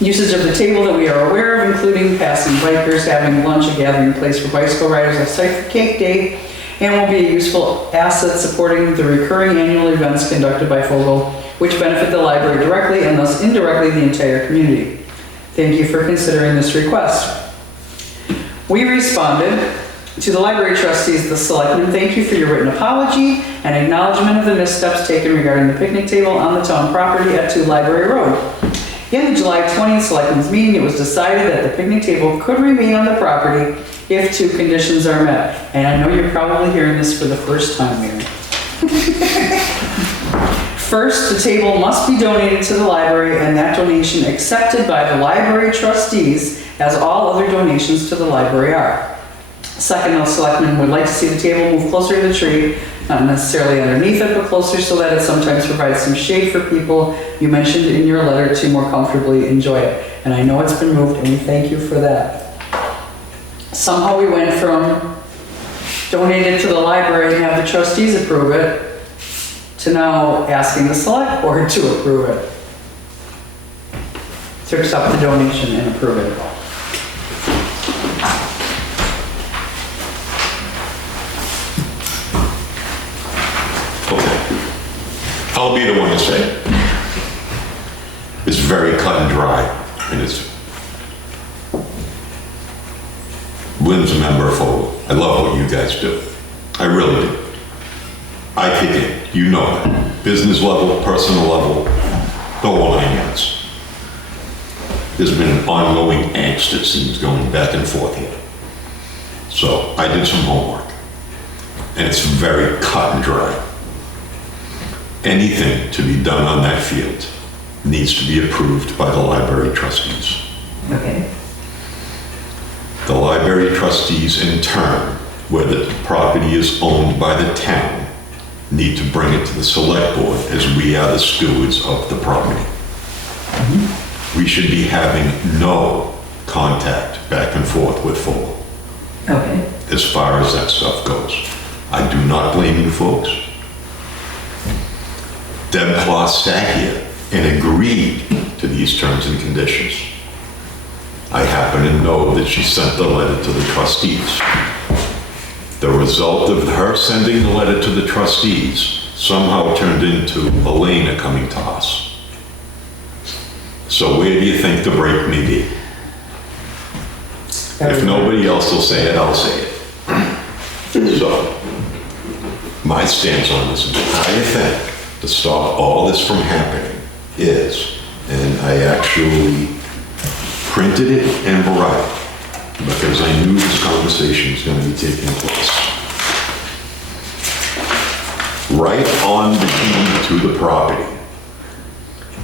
Usage of the table that we are aware of, including passing bikers, having lunch, a gathering place for bicycle riders, a site for cake day, and will be a useful asset supporting the recurring annual events conducted by Fogel, which benefit the library directly and thus indirectly the entire community. Thank you for considering this request. We responded to the library trustees, the selectmen, thank you for your written apology and acknowledgement of the missteps taken regarding the picnic table on the town property at 2 Library Road. In the July 20th Selectmans meeting, it was decided that the picnic table could remain on the property if two conditions are met. And I know you're probably hearing this for the first time, Mary. First, the table must be donated to the library and that donation accepted by the library trustees, as all other donations to the library are. Second, the selectmen would like to see the table move closer to the tree, not necessarily underneath it, but closer so that it sometimes provides some shade for people you mentioned in your letter to more comfortably enjoy it. And I know it's been moved, and we thank you for that. Somehow we went from donated to the library and have the trustees approve it, to now asking the select board to approve it. To accept the donation and approve it. Okay. I'll be the one to say it. It's very cut and dry, and it's Lynn's a member of Fogel. I love what you guys do. I really do. I kick in, you know that. Business level, personal level, the whole 9 yards. There's been an ongoing angst, it seems, going back and forth here. So I did some homework, and it's very cut and dry. Anything to be done on that field needs to be approved by the library trustees. Okay. The library trustees, in turn, where the property is owned by the town, need to bring it to the select board, as we are the stewards of the property. We should be having no contact back and forth with Fogel Okay. as far as that stuff goes. I do not blame you folks. Deb Kloss sat here and agreed to these terms and conditions. I happen to know that she sent the letter to the trustees. The result of her sending the letter to the trustees somehow turned into Elena coming to us. So where do you think the break may be? If nobody else will say it, I'll say it. So, my stance on this entire thing, to stop all this from happening, is, and I actually printed it and brought it, because I knew this conversation was going to be taking place. Right on the deed to the property.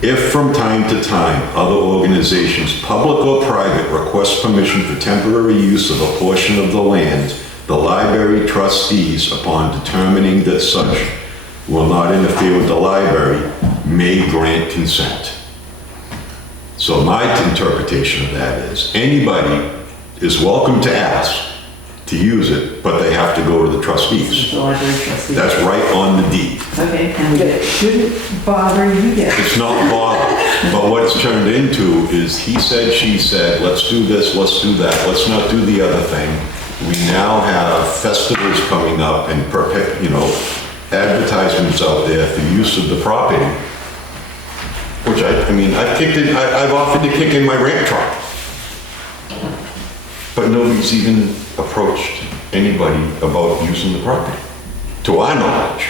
If from time to time other organizations, public or private, request permission for temporary use of a portion of the land, the library trustees, upon determining that such will not interfere with the library, may grant consent. So my interpretation of that is anybody is welcome to ask to use it, but they have to go to the trustees. The library trustee. That's right on the deed. Okay, and it shouldn't bother you guys. It's not bothered, but what it's turned into is he said, she said, let's do this, let's do that, let's not do the other thing. We now have festivals coming up and advertisements out there for use of the property, which I've offered to kick in my ramp truck. But nobody's even approached anybody about using the property, to our knowledge.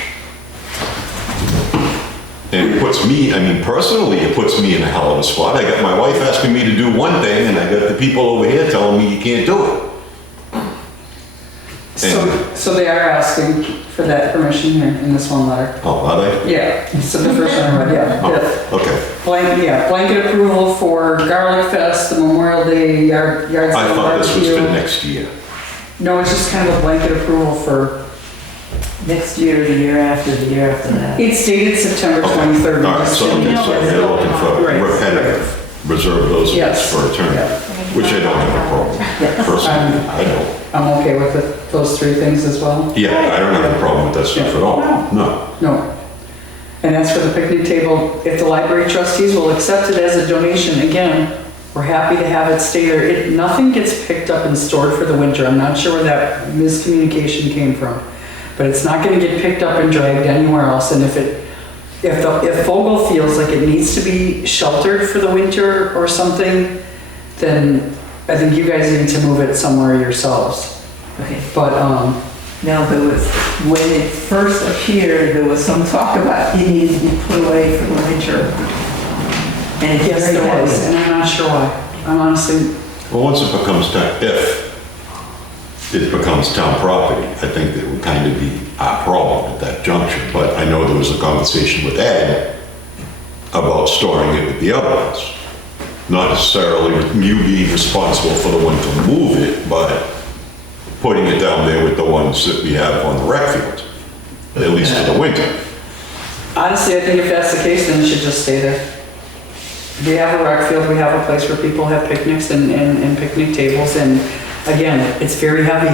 And it puts me, personally, it puts me in a hell of a spot. I got my wife asking me to do one thing, and I got the people over here telling me you can't do it. So they are asking for that permission here in this one letter. Oh, are they? Yeah, so the first one I read, yeah. Oh, okay. Blanket approval for Garlic Fest, the Memorial Day yard sale I thought this was for barbecue. next year. No, it's just kind of a blanket approval for, Next year, the year after that. it's dated September Okay. 23rd. All right, so You know what's they're going looking on. for Right, repetitive, reserve those Yes. for a term, Yeah. which I don't have a problem. Personally, I don't. I'm okay with those three things as well. Yeah, I don't have a problem with that stuff at all. No. No. And as for the picnic table, if the library trustees will accept it as a donation, again, we're happy to have it stay there. Nothing gets picked up and stored for the winter. I'm not sure where that miscommunication came from. But it's not gonna get picked up and dragged anywhere else. And if Fogel feels like it needs to be sheltered for the winter or something, then I think you guys need to move it somewhere yourselves. Okay. But, Now, when it first appeared, there was some talk about it needed to be put away for the winter. And it's Yes, very there was, heavy. and I'm not sure why. I'm honestly, Well, once it becomes, if it becomes town property, I think that would kind of be our problem at that juncture. But I know there was a conversation with Ed about storing it with the other ones. Not necessarily you being responsible for the one to move it, but putting it down there with the ones that we have on the rec field, at least for the winter. honestly, I think if that's the case, then it should just stay there. We have a rec field, we have a place where people have picnics and picnic tables, and again, it's very heavy.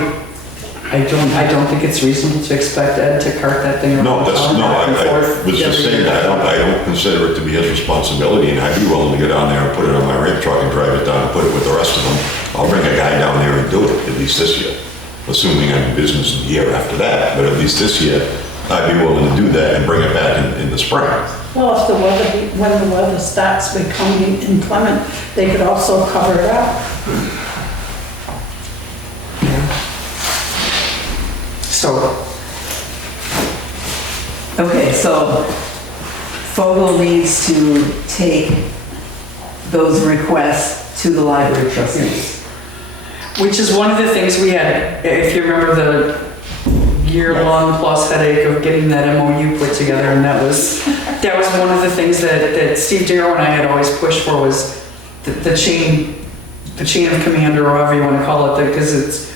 I don't think it's reasonable to expect Ed to cart that thing around. No, back and I forth was just every saying day. that, I don't consider it to be his responsibility, and I'd be willing to go down there and put it on my ramp truck and drive it down and put it with the rest of them. I'll bring a guy down there and do it, at least this year, assuming I'm in business the year after that, but at least this year, I'd be willing to do that and bring it back in the spring. Well, if the weather, when the weather starts becoming inclement, they could also cover it up. So, Okay, so Fogel needs to take those requests to the library trustees. which is one of the things we had, if you remember the year-long plus headache of getting that MOU put together, and that was one of the things that Steve Darrow and I had always pushed for, was the chain of command, or however you want to call it, because it's,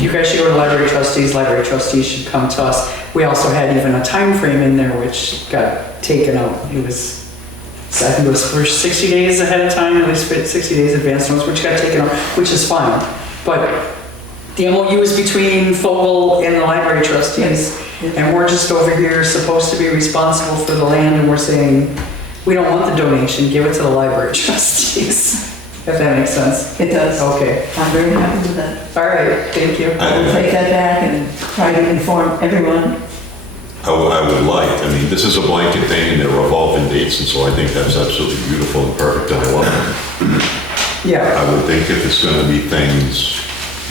you guys should go to library trustees should come to us. We also had even a time frame in there which got taken out. It was, I think it was for 60 days ahead of time, at least 60 days advance notice, which got taken out, which is fine. But the MOU is between Fogel and the library trustees, and we're just over here supposed to be responsible for the land, and we're saying, we don't want the donation, give it to the library trustees, if that makes sense. It does. Okay, I'm very happy with that. all right, thank you. We'll take that back and try to inform everyone. I would like, I mean, this is a blanket thing and they're revolving dates, and so I think that's absolutely beautiful and perfect, and I love it. Yeah, I would think if it's gonna be things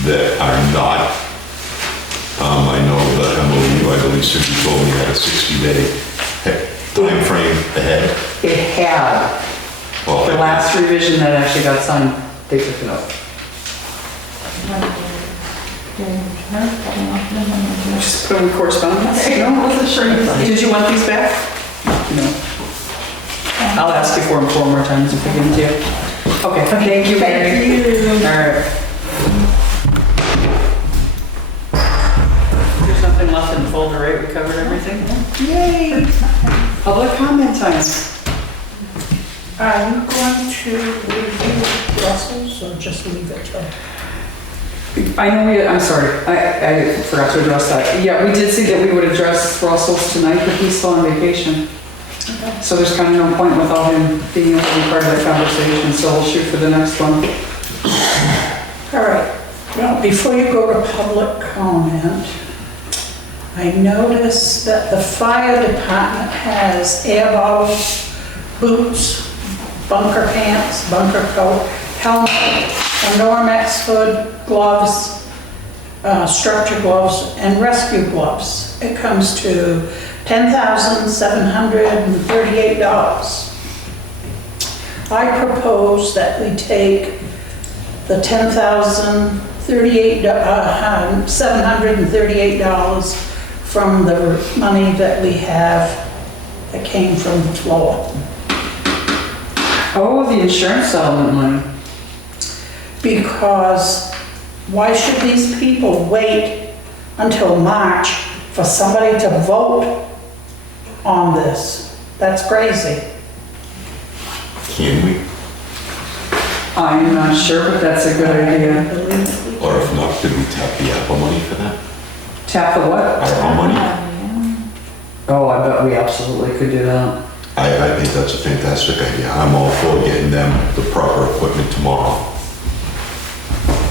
that are not, I know the MOU, I believe Cindy told me had a 60-day time frame ahead. it had, Well, the last revision that actually got signed, they took it out. Just put them in correspondence? No, wasn't sure. Did you want these back? No. I'll ask you for them 4 more times if I give them to you. Okay, thank you, Mary. Thank you. All right. There's nothing left in the folder, right? We covered everything? Yay! Public comment time. Are you going to review Russell's or just leave it to? I know I'm sorry, I forgot to address that. Yeah, we did see that we would address Russell's tonight, but he's still on vacation. So there's kind of no point without him being able to be part of that conversation, so we'll shoot for the next one. All right, well, before you go to public comment, I noticed that the fire department has air bottles, boots, bunker pants, bunker coat, helmet, a Normex hood, gloves, structure gloves, and rescue gloves. It comes to $10,738. I propose that we take the $10,738 from the money that we have that came from the floor. Oh, the insurance settlement money. Because why should these people wait until March for somebody to vote on this? That's crazy. Can we? I'm not sure, but that's a good idea. Or if not, could we tap the Apple money for that? Tap the what? Apple money? Oh, I bet we absolutely could do that. I think that's a fantastic idea. I'm all for getting them the proper equipment tomorrow.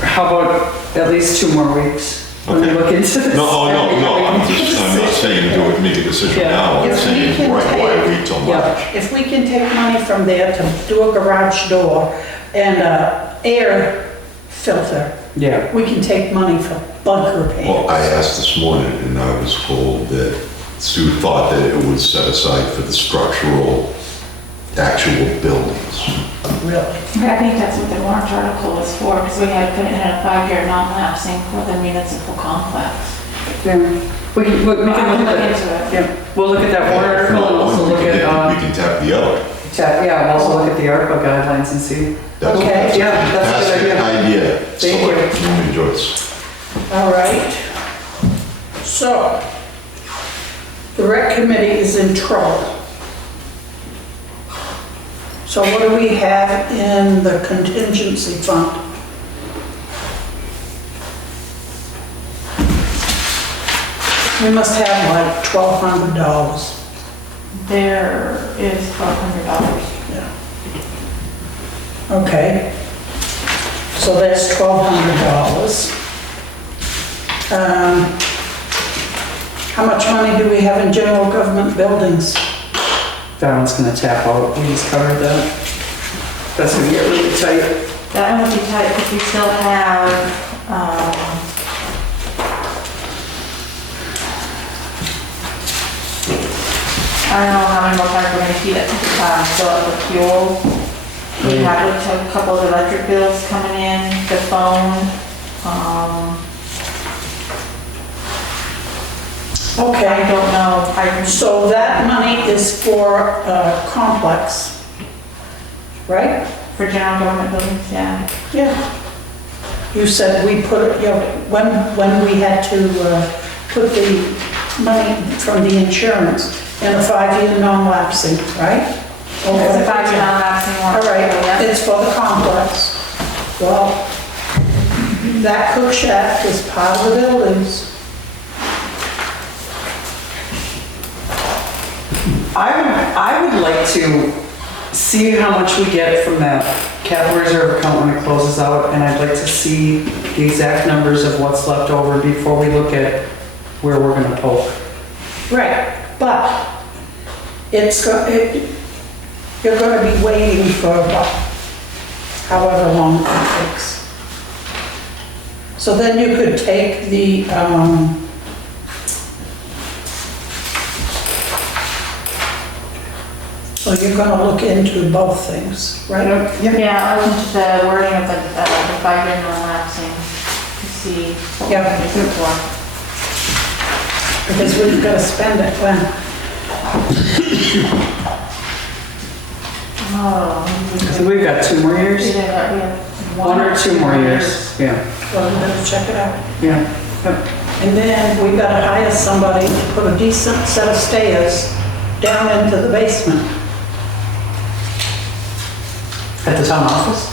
How about at least 2 more weeks? When we Okay. look into this? No, I'm not saying do it, make a decision Yeah. now. I'm If we saying, can why wait till Yeah. March? If we can take money from there to do a garage door and air filter, Yeah. we can take money for bunker Well, I pants. asked this morning and I was told that Sue thought that it was set aside for the structural actual buildings. Really? I think that's what the warrant article was for, because we had put it in a 5-year non-lapsing for the municipal complex. Yeah. We can look Look at into that. it. Yeah, we'll look at that warrant article and also look at, We can tap the other. yeah, we'll also look at the ARPA guidelines and see. That's Okay. Yeah, that's a good fantastic idea. Thank you. Selectwoman Joyce. All right. So, the rec committee is in trouble. So what do we have in the contingency fund? We must have like $1,200. There is $1,200. Okay. So that's $1,200. How much money do we have in general government buildings? That one's gonna tap out, we just covered that. That's gonna get really tight. That one would be tight, because we still have, I don't know how many more times we're gonna keep it, fill up with fuel. We have a couple of electric bills coming in, the phone, I Okay, don't know. so that money is for complex, right? For general government buildings, yeah. Yeah. You said we put, it, you know, when we had to put the money from the insurance in a 5-year non-lapsing, right? It's a 5-year non-lapsing All warrant. right, Yeah. it's for the complex. Well, that cook shack is part of the buildings. I would like to see how much we get from that capital reserve account when it closes out, and I'd like to see the exact numbers of what's left over before we look at where we're gonna poke. Right, but you're gonna be waiting for however long it takes. So then you could take the, so you're gonna look into both things, right? Yeah, I'll look into the wording of the 5-year non-lapsing to see what Yeah. we're gonna use it for. Because we've gotta spend it when, Oh. So we've got 2 more We years? have 1 or 2 more years, yeah, well, we better check it out. yeah. And then we gotta hire somebody to put a decent set of stairs down into the basement. At the town office?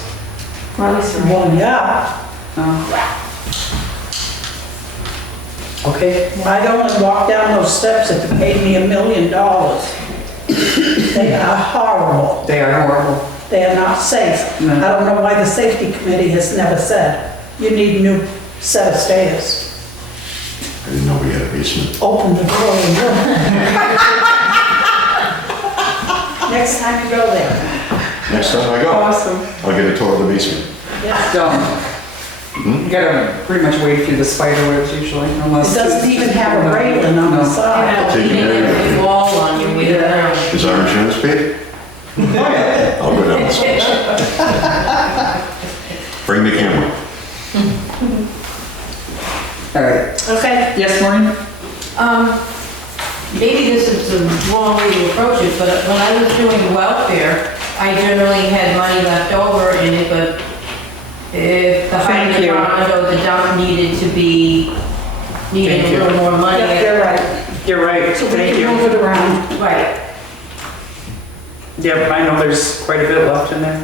Or at least for Well, yeah, Okay. I don't want to walk down those steps if it paid me $1 million. They are horrible. They are horrible. They are not safe. No. I don't know why the safety committee has never said, you need a new set of stairs. I didn't know we had a basement. Open the door and look. Next time you go there. Next time I go, Awesome. I'll get a tour of the basement. Yeah. Done. You gotta pretty much wade through the spider webs usually, It unless. doesn't even have a railing on the No. side. Take Leaning care of against the everything. wall on your way down. Is our insurance paid? I'll go down this way. Bring the camera. All right. Okay. Yes, Maureen? Maybe this is the wrong way to approach it, but when I was doing welfare, I generally had money left over in it, but if the highway Thank you. department or the dump needed a Thank you. little more money. Yeah, you're right. You're right, So we thank can you. move it around. Right. Yep, I know there's quite a bit left in there.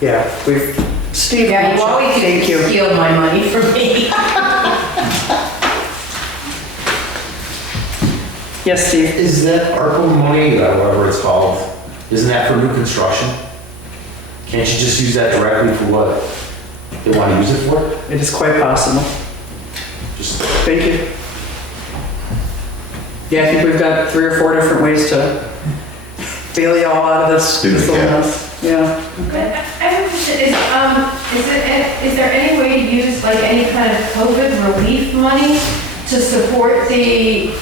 Yeah, Steve. Yeah, you always Thank you. steal my money from me. Yes, Steve. Is that ARPA money, or whatever it's called, isn't that for new construction? Can't you just use that directly for what they want to use it for? It is quite possible. Just, Thank you. Yeah, I think we've got 3 or 4 different ways to bail you all out of this. Do the little cap. mess. Yeah. I have a question, is there any way to use like any kind of COVID relief money to support the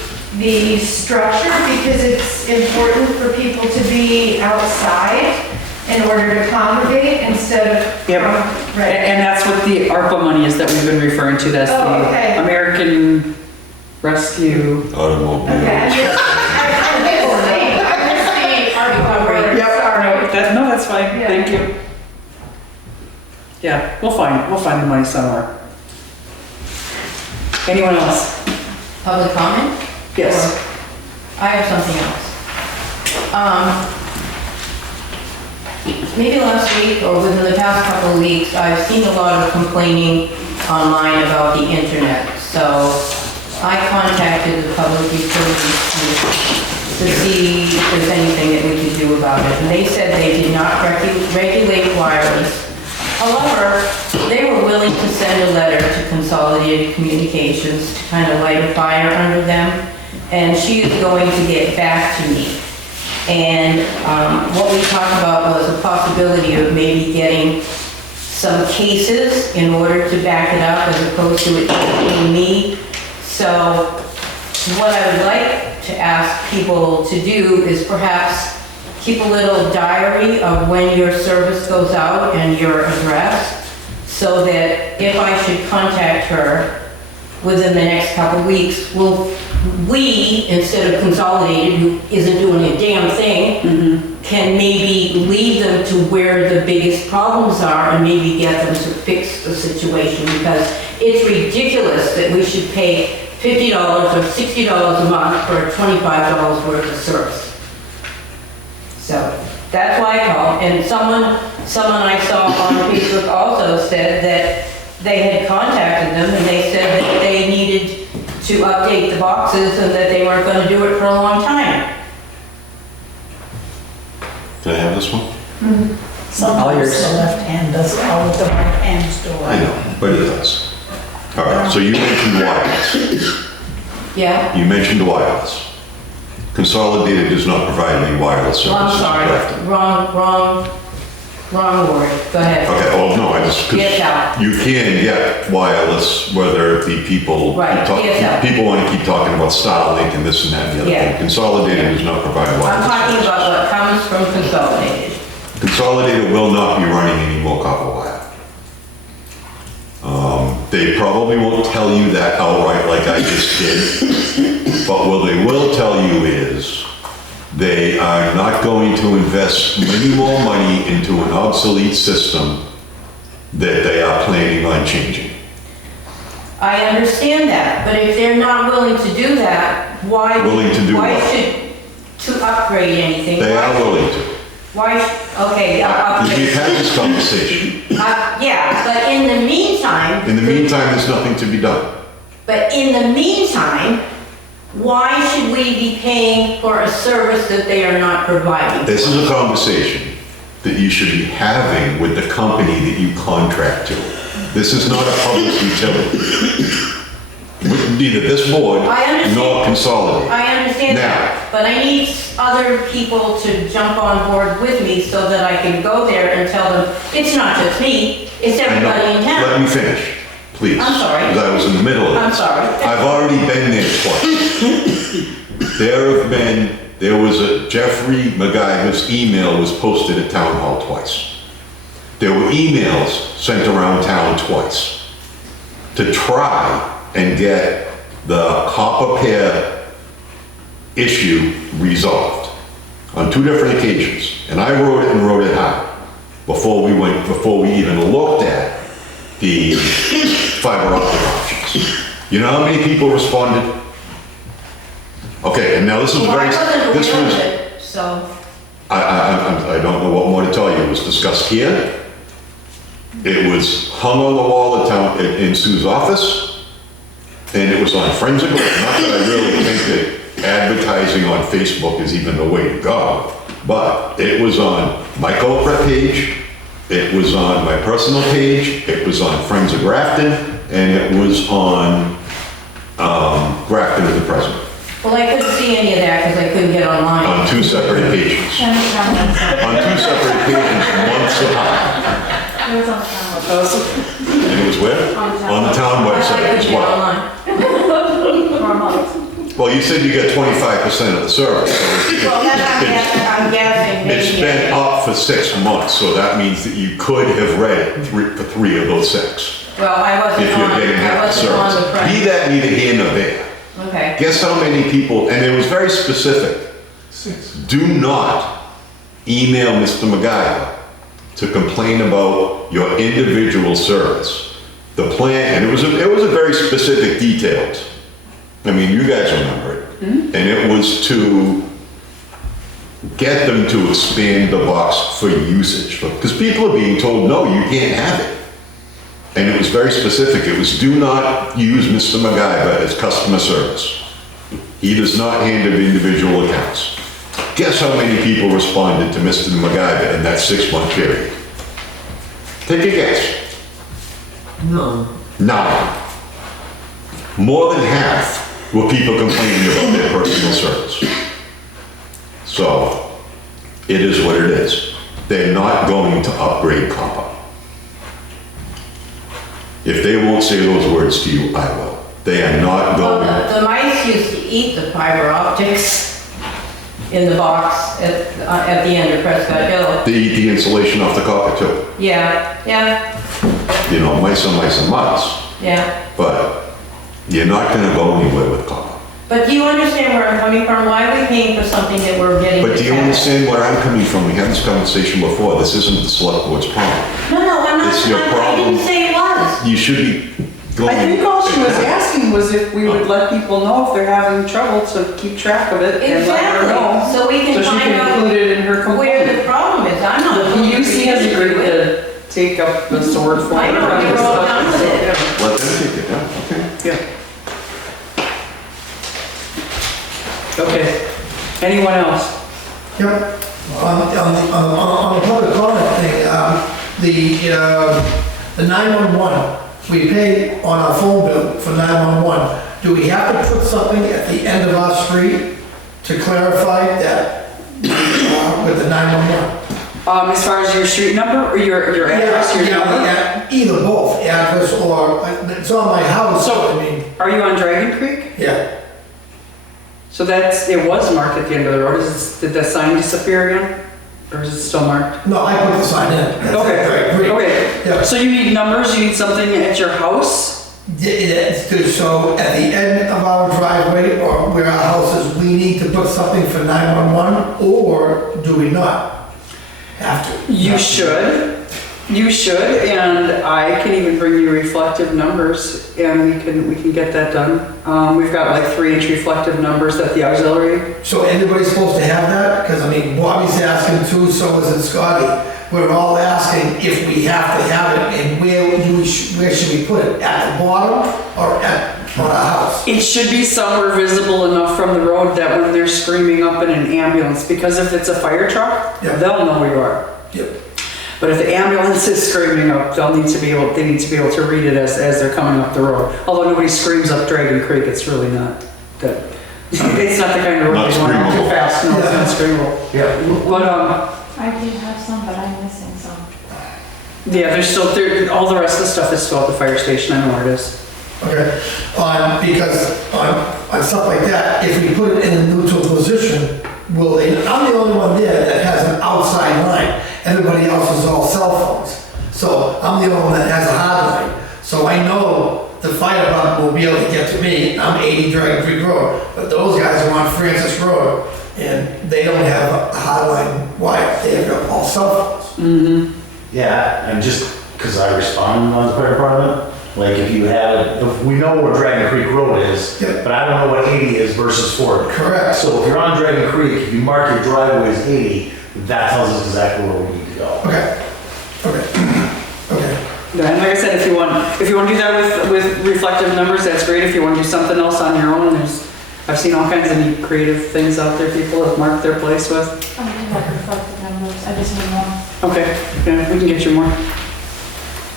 structure? Because it's important for people to be outside in order to congregate instead of. Yep. Right. And that's what the ARPA money is that we've been referring to, that's Oh, okay. the American Rescue. Automobile. Okay, I'm just recovery. Sorry. No, that's fine, Yeah. thank you. Yeah, we'll find the money somewhere. Anyone else? Public comment? Yes. Or- I have something else. Maybe last week or within the past couple of weeks, I've seen a lot of complaining online about the internet. So I contacted the public utilities to see if there's anything that we could do about it. And they said they did not regulate wireless. However, they were willing to send a letter to Consolidated Communications to kind of light a fire under them. And she is going to get back to me. And what we talked about was a possibility of maybe getting some cases in order to back it up as opposed to it being me. So what I would like to ask people to do is perhaps keep a little diary of when your service goes out and your address, so that if I should contact her within the next couple weeks, we, instead of Consolidated, who isn't doing a damn thing, can maybe lead them to where the biggest problems are and maybe get them to fix the situation, because it's ridiculous that we should pay $50 or $60 a month for $25 worth of service. So that's why I called. And someone I saw on Facebook also said that they had contacted them and they said that they needed to update the boxes and that they weren't going to do it for a long time. Can I have this one? All Sometimes yours. the left hand does all what the right hand's doing. I know, but it does. All right, so you mentioned wireless. Yeah? You mentioned wireless. Consolidated does not provide any wireless Oh, I'm services. sorry. Correct? Wrong word. Go ahead. Okay, oh, no, I just, 'cause DSL. you can get wireless, whether it be people. Right, DSL. People want to keep talking about Starlink and this and that and the other Yeah. thing. Consolidated does not provide wireless. I'm talking services. about what comes from Consolidated. Consolidated will not be running any more copper wire. They probably won't tell you that outright like I just did, but what they will tell you is they are not going to invest any more money into an obsolete system that they are planning on changing. I understand that, but if they're not willing to do that, why? Willing to do Why what? to upgrade anything? They why are should- willing to. Why, okay, Because we've upgrade. had this conversation. Yeah, but in the meantime. In the meantime, there's nothing to be done. But in the meantime, why should we be paying for a service that they are not providing? This is a conversation that you should be having with the company that you contract to. This is not a public utility. With neither this board I understand. nor Consolidated. I understand Now. that, but I need other people to jump on board with me so that I can go there and tell them, it's not just me, it's I know. everybody in Let town. me finish, please. I'm sorry. Because I was in the middle of it. I'm sorry. I've already been there twice. There was a Jeffrey MacGyver's email was posted at Town Hall twice. There were emails sent around town twice to try and get the copper pair issue resolved on 2 different occasions. And I wrote it hard before we even looked at the fiber optic options. You know how many people responded? Okay, and now this is Well, I very, wasn't this aware was, of it, so, I don't know what more to tell you. It was discussed here. It was hung on the wall at town, in Sue's office. And it was on Friends of Grafton. Not that I really think that advertising on Facebook is even the way to go, but it was on my corporate page, it was on my personal page, it was on Friends of Grafton, and it was on Grafton as the president, well, I couldn't see any of that because I couldn't get online. on 2 separate pages. On 2 separate pages, months apart. It was on the calendar. And it was where? On the town I website couldn't as get well. online. For a month. Well, you said you got 25% of the service. So Well, then I'm guessing it's maybe. been up for 6 months, so that means that you could have read it for 3 of those 6. Well, I wasn't If you're on, getting I half the wasn't on the service. Be print. that neither here nor there. Okay. Guess how many people, and it was very specific. Do not email Mr. MacGyver to complain about your individual service. The plan, and it was a very specific details. I mean, you guys remember it. And it was to get them to expand the box for usage. Because people are being told, no, you can't have it. And it was very specific. It was do not use Mr. MacGyver as customer service. He does not handle individual accounts. Guess how many people responded to Mr. MacGyver in that 6-month period? Take a guess. No. 9. More than half were people complaining about their personal service. So, it is what it is. They're not going to upgrade copper. If they won't say those words to you, I will. They are not Well, going. the mice used to eat the fiber optics in the box at the end of Prescott Hill. They eat the insulation off the copper too. Yeah, You know, mice are mice and mice, yeah. but you're not gonna go anywhere with copper. But do you understand where I'm coming from? Why are we paying for something that we're getting? But do you back? understand where I'm coming from? We had this conversation before. This isn't the select board's problem. No, I'm not, It's your I problem. didn't say it was. You should be going. I think all she was asking was if we would let people know if they're having trouble to keep track of it and let her know. Exactly, so we can So she find can out include it in her where complaint. the problem is. I'm not. The looking for PUC has you to agreed do it. to take up the sword for I it. know, they're all done with it. Let them take it down, okay? Yeah. Okay. Anyone else? Yep. On the public comment thing, the 911, we pay on our phone bill for 911. Do we have to put something at the end of our street to clarify that with the 911? As far as your street number or your address, your number? Yeah, either both, address or, it's on my house, So- I mean, Are you on Dragon Creek? yeah. So it was marked at the end of the road. Did that sign disappear again? Or is it still marked? No, I put the sign in. That's Okay, right, great. okay. Yeah. So you need numbers, you need something at your house? So at the end of our driveway or where our house is, we need to put something for 911 or do we not have to? You should. You should, and I can even bring you reflective numbers and we can get that done. We've got like 3-inch reflective numbers at the auxiliary. So everybody's supposed to have that? Because I mean, Bobby's asking too, so is it Scotty. We're all asking if we have to have it and where should we put it? At the bottom or on our house? It should be somewhere visible enough from the road that when they're screaming up in an ambulance, because if it's a fire truck, Yeah. they'll know where you are. Yep. But if the ambulance is screaming up, they need to be able to read it as they're coming up the road. Although nobody screams up Dragon Creek, it's really not that, it's not the kind of road Not you want to go too screamable. fast, no, it's not screamable. Yeah. But, I do have some, but I'm missing some. yeah, all the rest of the stuff is still at the fire station, I know where it is. Okay, because on stuff like that, if we put it in a neutral position, I'm the only one there that has an outside line. Everybody else is all cell phones. So I'm the only one that has a hard line. So I know the fire department will be able to get to me. I'm 80 Dragon Creek Road, but those guys are on Francis Road and they don't have a hard line wire. They have all cell phones. Yeah, and just because I respond on the fire department, like if you have, if we know where Dragon Creek Road is, Yeah. but I don't know what 80 is versus 40. Correct. So if you're on Dragon Creek, if you mark your driveway as 80, that tells us exactly where we need to go. Okay, okay, okay. Yeah, and like I said, if you want to do that with reflective numbers, that's great. If you want to do something else on your own, I've seen all kinds of neat creative things out there people have marked their place with. I do have reflective numbers, I just need more. Okay, we can get you more.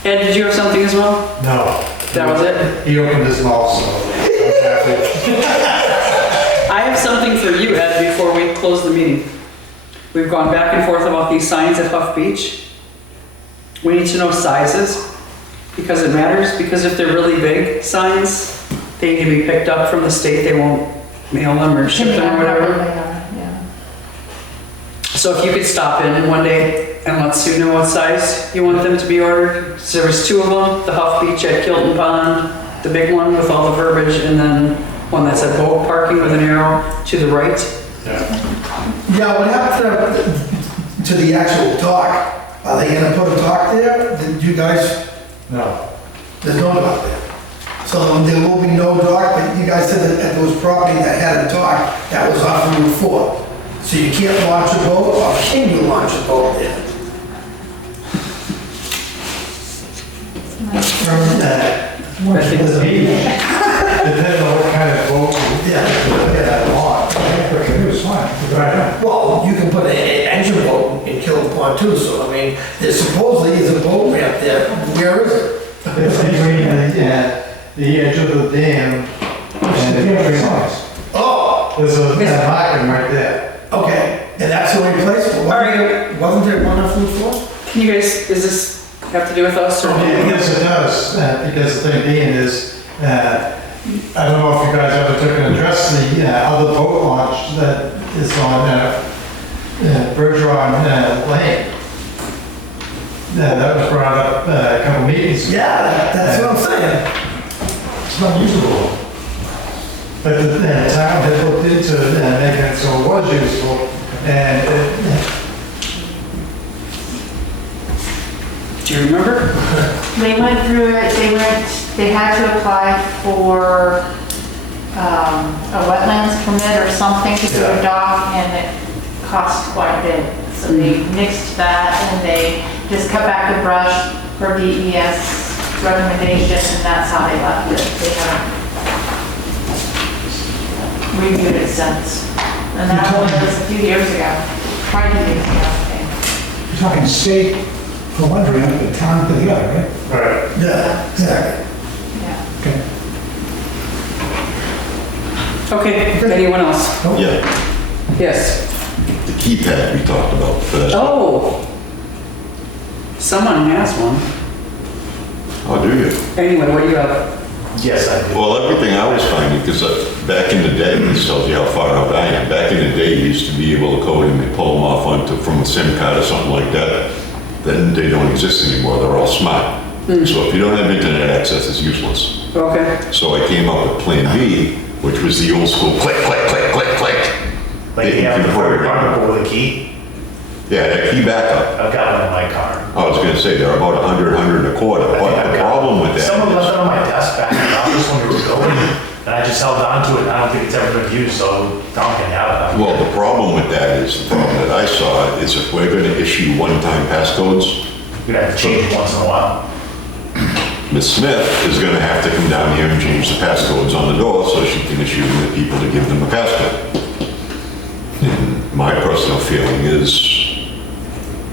Ed, did you have something as well? No. That was it? He opened his mouth, so I'm happy. I have something for you, Ed, before we close the meeting. We've gone back and forth about these signs at Huff Beach. We need to know sizes because it matters. Because if they're really big signs, they need to be picked up from the state. They won't mail them or ship them or whatever. Yeah. So if you could stop in one day and let Sue know what size you want them to be ordered. So there was 2 of them, the Huff Beach at Kilton Pond, the big one with all the verbiage, and then one that said boat parking with an arrow to the right. Yeah, what happened to the actual dock? Are they gonna put a dock there? Did you guys, No. there's no dock there. So there will be no dock, but you guys said that there was property that had a dock that was off Route 4. So you can't launch a boat, or can you launch a boat there? Once you get the beach, depending on what kind of boat, yeah, on. It was fine. Right. Well, you can put an engine boat in Killen Pond too, so I mean, there supposedly is a boat ramp there. Where is it? It's between the edge of the dam and the tree lines. Oh, There's a marking right there. okay, and that's the only place? Wasn't there one on Route 4? Can you guys, does this have to do with us or? Yes, it does, because the thing being is, I don't know if you guys ever took and addressed the other boat launch that is on Bergeron Lane. That was brought up a couple meetings ago. Yeah, that's what I'm saying. It's not usable. But the town had looked into making it so it was usable, and Do you remember? They went through it, they had to apply for a wetlands permit or something to do a dock, and it cost quite a bit. So they nixed that, and they just cut back the brush for DES recommendation, and that's how they left it. They haven't reviewed it since. And that was a few years ago, quite a few years ago, I think. You're talking state for one ramp and town for the other, right? right. Yeah, exactly. Yeah. Okay. Okay, anyone else? Yeah, Yes. the keypad we talked about for that. Oh. Someone has one. Oh, do you? Anyway, what do you have? Yes, I do. Well, everything I was finding, because back in the day, this tells you how far out I am, back in the day, you used to be able to code them and pull them off from a SIM card or something like that. Then they don't exist anymore, they're all smart. So if you don't have internet access, it's useless. Okay. So I came up with Plan B, which was the old school click, click, click, click, click. Like you have the fire department with a key? Yeah, that key backup. I've got one in my car. I was gonna say, they're about 100, 100 and a quarter. But the problem with that Someone left is, it on my desk back in the office when we were going, and I just held on to it, and I don't think it's ever been used, so Tom can have it. well, the problem with that is, the problem that I saw is if we're gonna issue one-time passcodes, You'd have to change it once in a while. Ms. Smith is gonna have to come down here and change the passcodes on the door so she can issue them to people to give them a passcode. And my personal feeling is,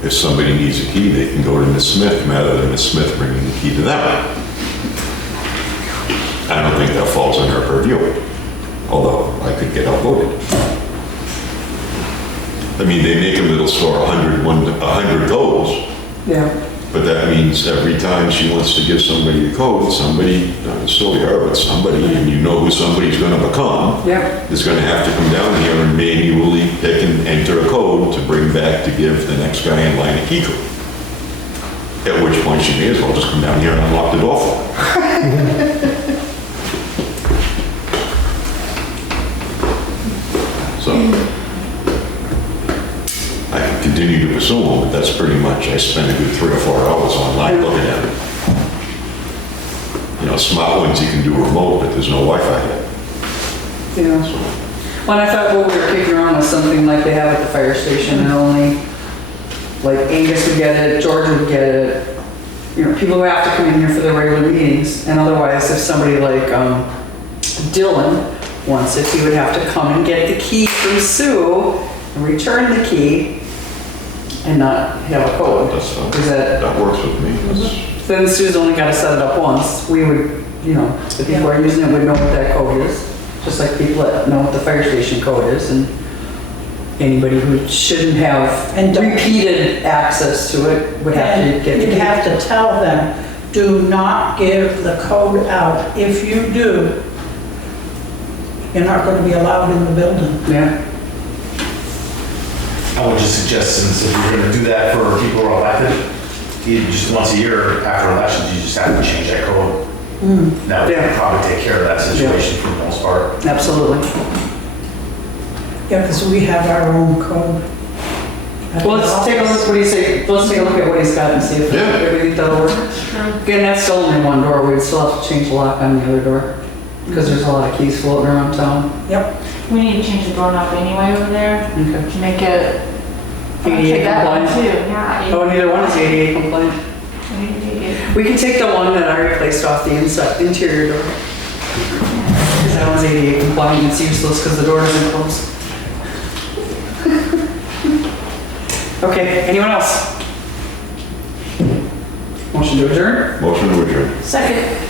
if somebody needs a key, they can go to Ms. Smith rather than Ms. Smith bringing the key to them. I don't think that falls in her purview, although I could get outvoted. I mean, they make them that'll store 100 codes, Yeah. but that means every time she wants to give somebody a code, somebody, not necessarily her, but somebody, and you know who somebody's gonna become, Yeah. is gonna have to come down here and manually pick and enter a code to bring back to give the next guy in line a key code. At which point she may as well just come down here and unlock the door for her. So, I can continue to pursue them, but that's pretty much, I spend a good 3 or 4 hours online looking at it. You know, smart ones you can do remote, but there's no Wi-Fi yet. Yeah. Well, I thought what we were kicking around was something like they have at the fire station, and only, like Angus would get it, George would get it. You know, people who have to come in here for their regular meetings, and otherwise, if somebody like Dylan wants it, he would have to come and get the key from Sue and return the key and not have a code. That's fine. Is that, That works with me. then Sue's only got to set it up once. We would, you know, the people who are using it would know what that code is, just like people that know what the fire station code is, and anybody who shouldn't have And don't- repeated access to it would have to And get the you'd key. have to tell them, do not give the code out. If you do, you're not gonna be allowed in the building. Yeah. I would just suggest, since if you're gonna do that for people who are elected, you just once a year after elections, you just have to change that code. That would Yeah. probably take care of that situation for the most part. Absolutely. Yeah, because we have our own code. at Well, the let's take a look, office. what do you say, let's take a look at what he's got and see if Yeah. everything that'll work. Again, that's still only one door, we'd still have to change the lock on the other door, because there's a lot of keys floating around town. Yep, We need to change the doorknob anyway over there Okay. to make it. ADA That one compliant. too, yeah. Oh, neither one is ADA compliant. We need to take it. We can take the one that I replaced off the inside, interior door. Because that one's ADA compliant, it's useless because the door isn't closed. Okay, anyone else? Motion to adjourn? Motion to adjourn. second.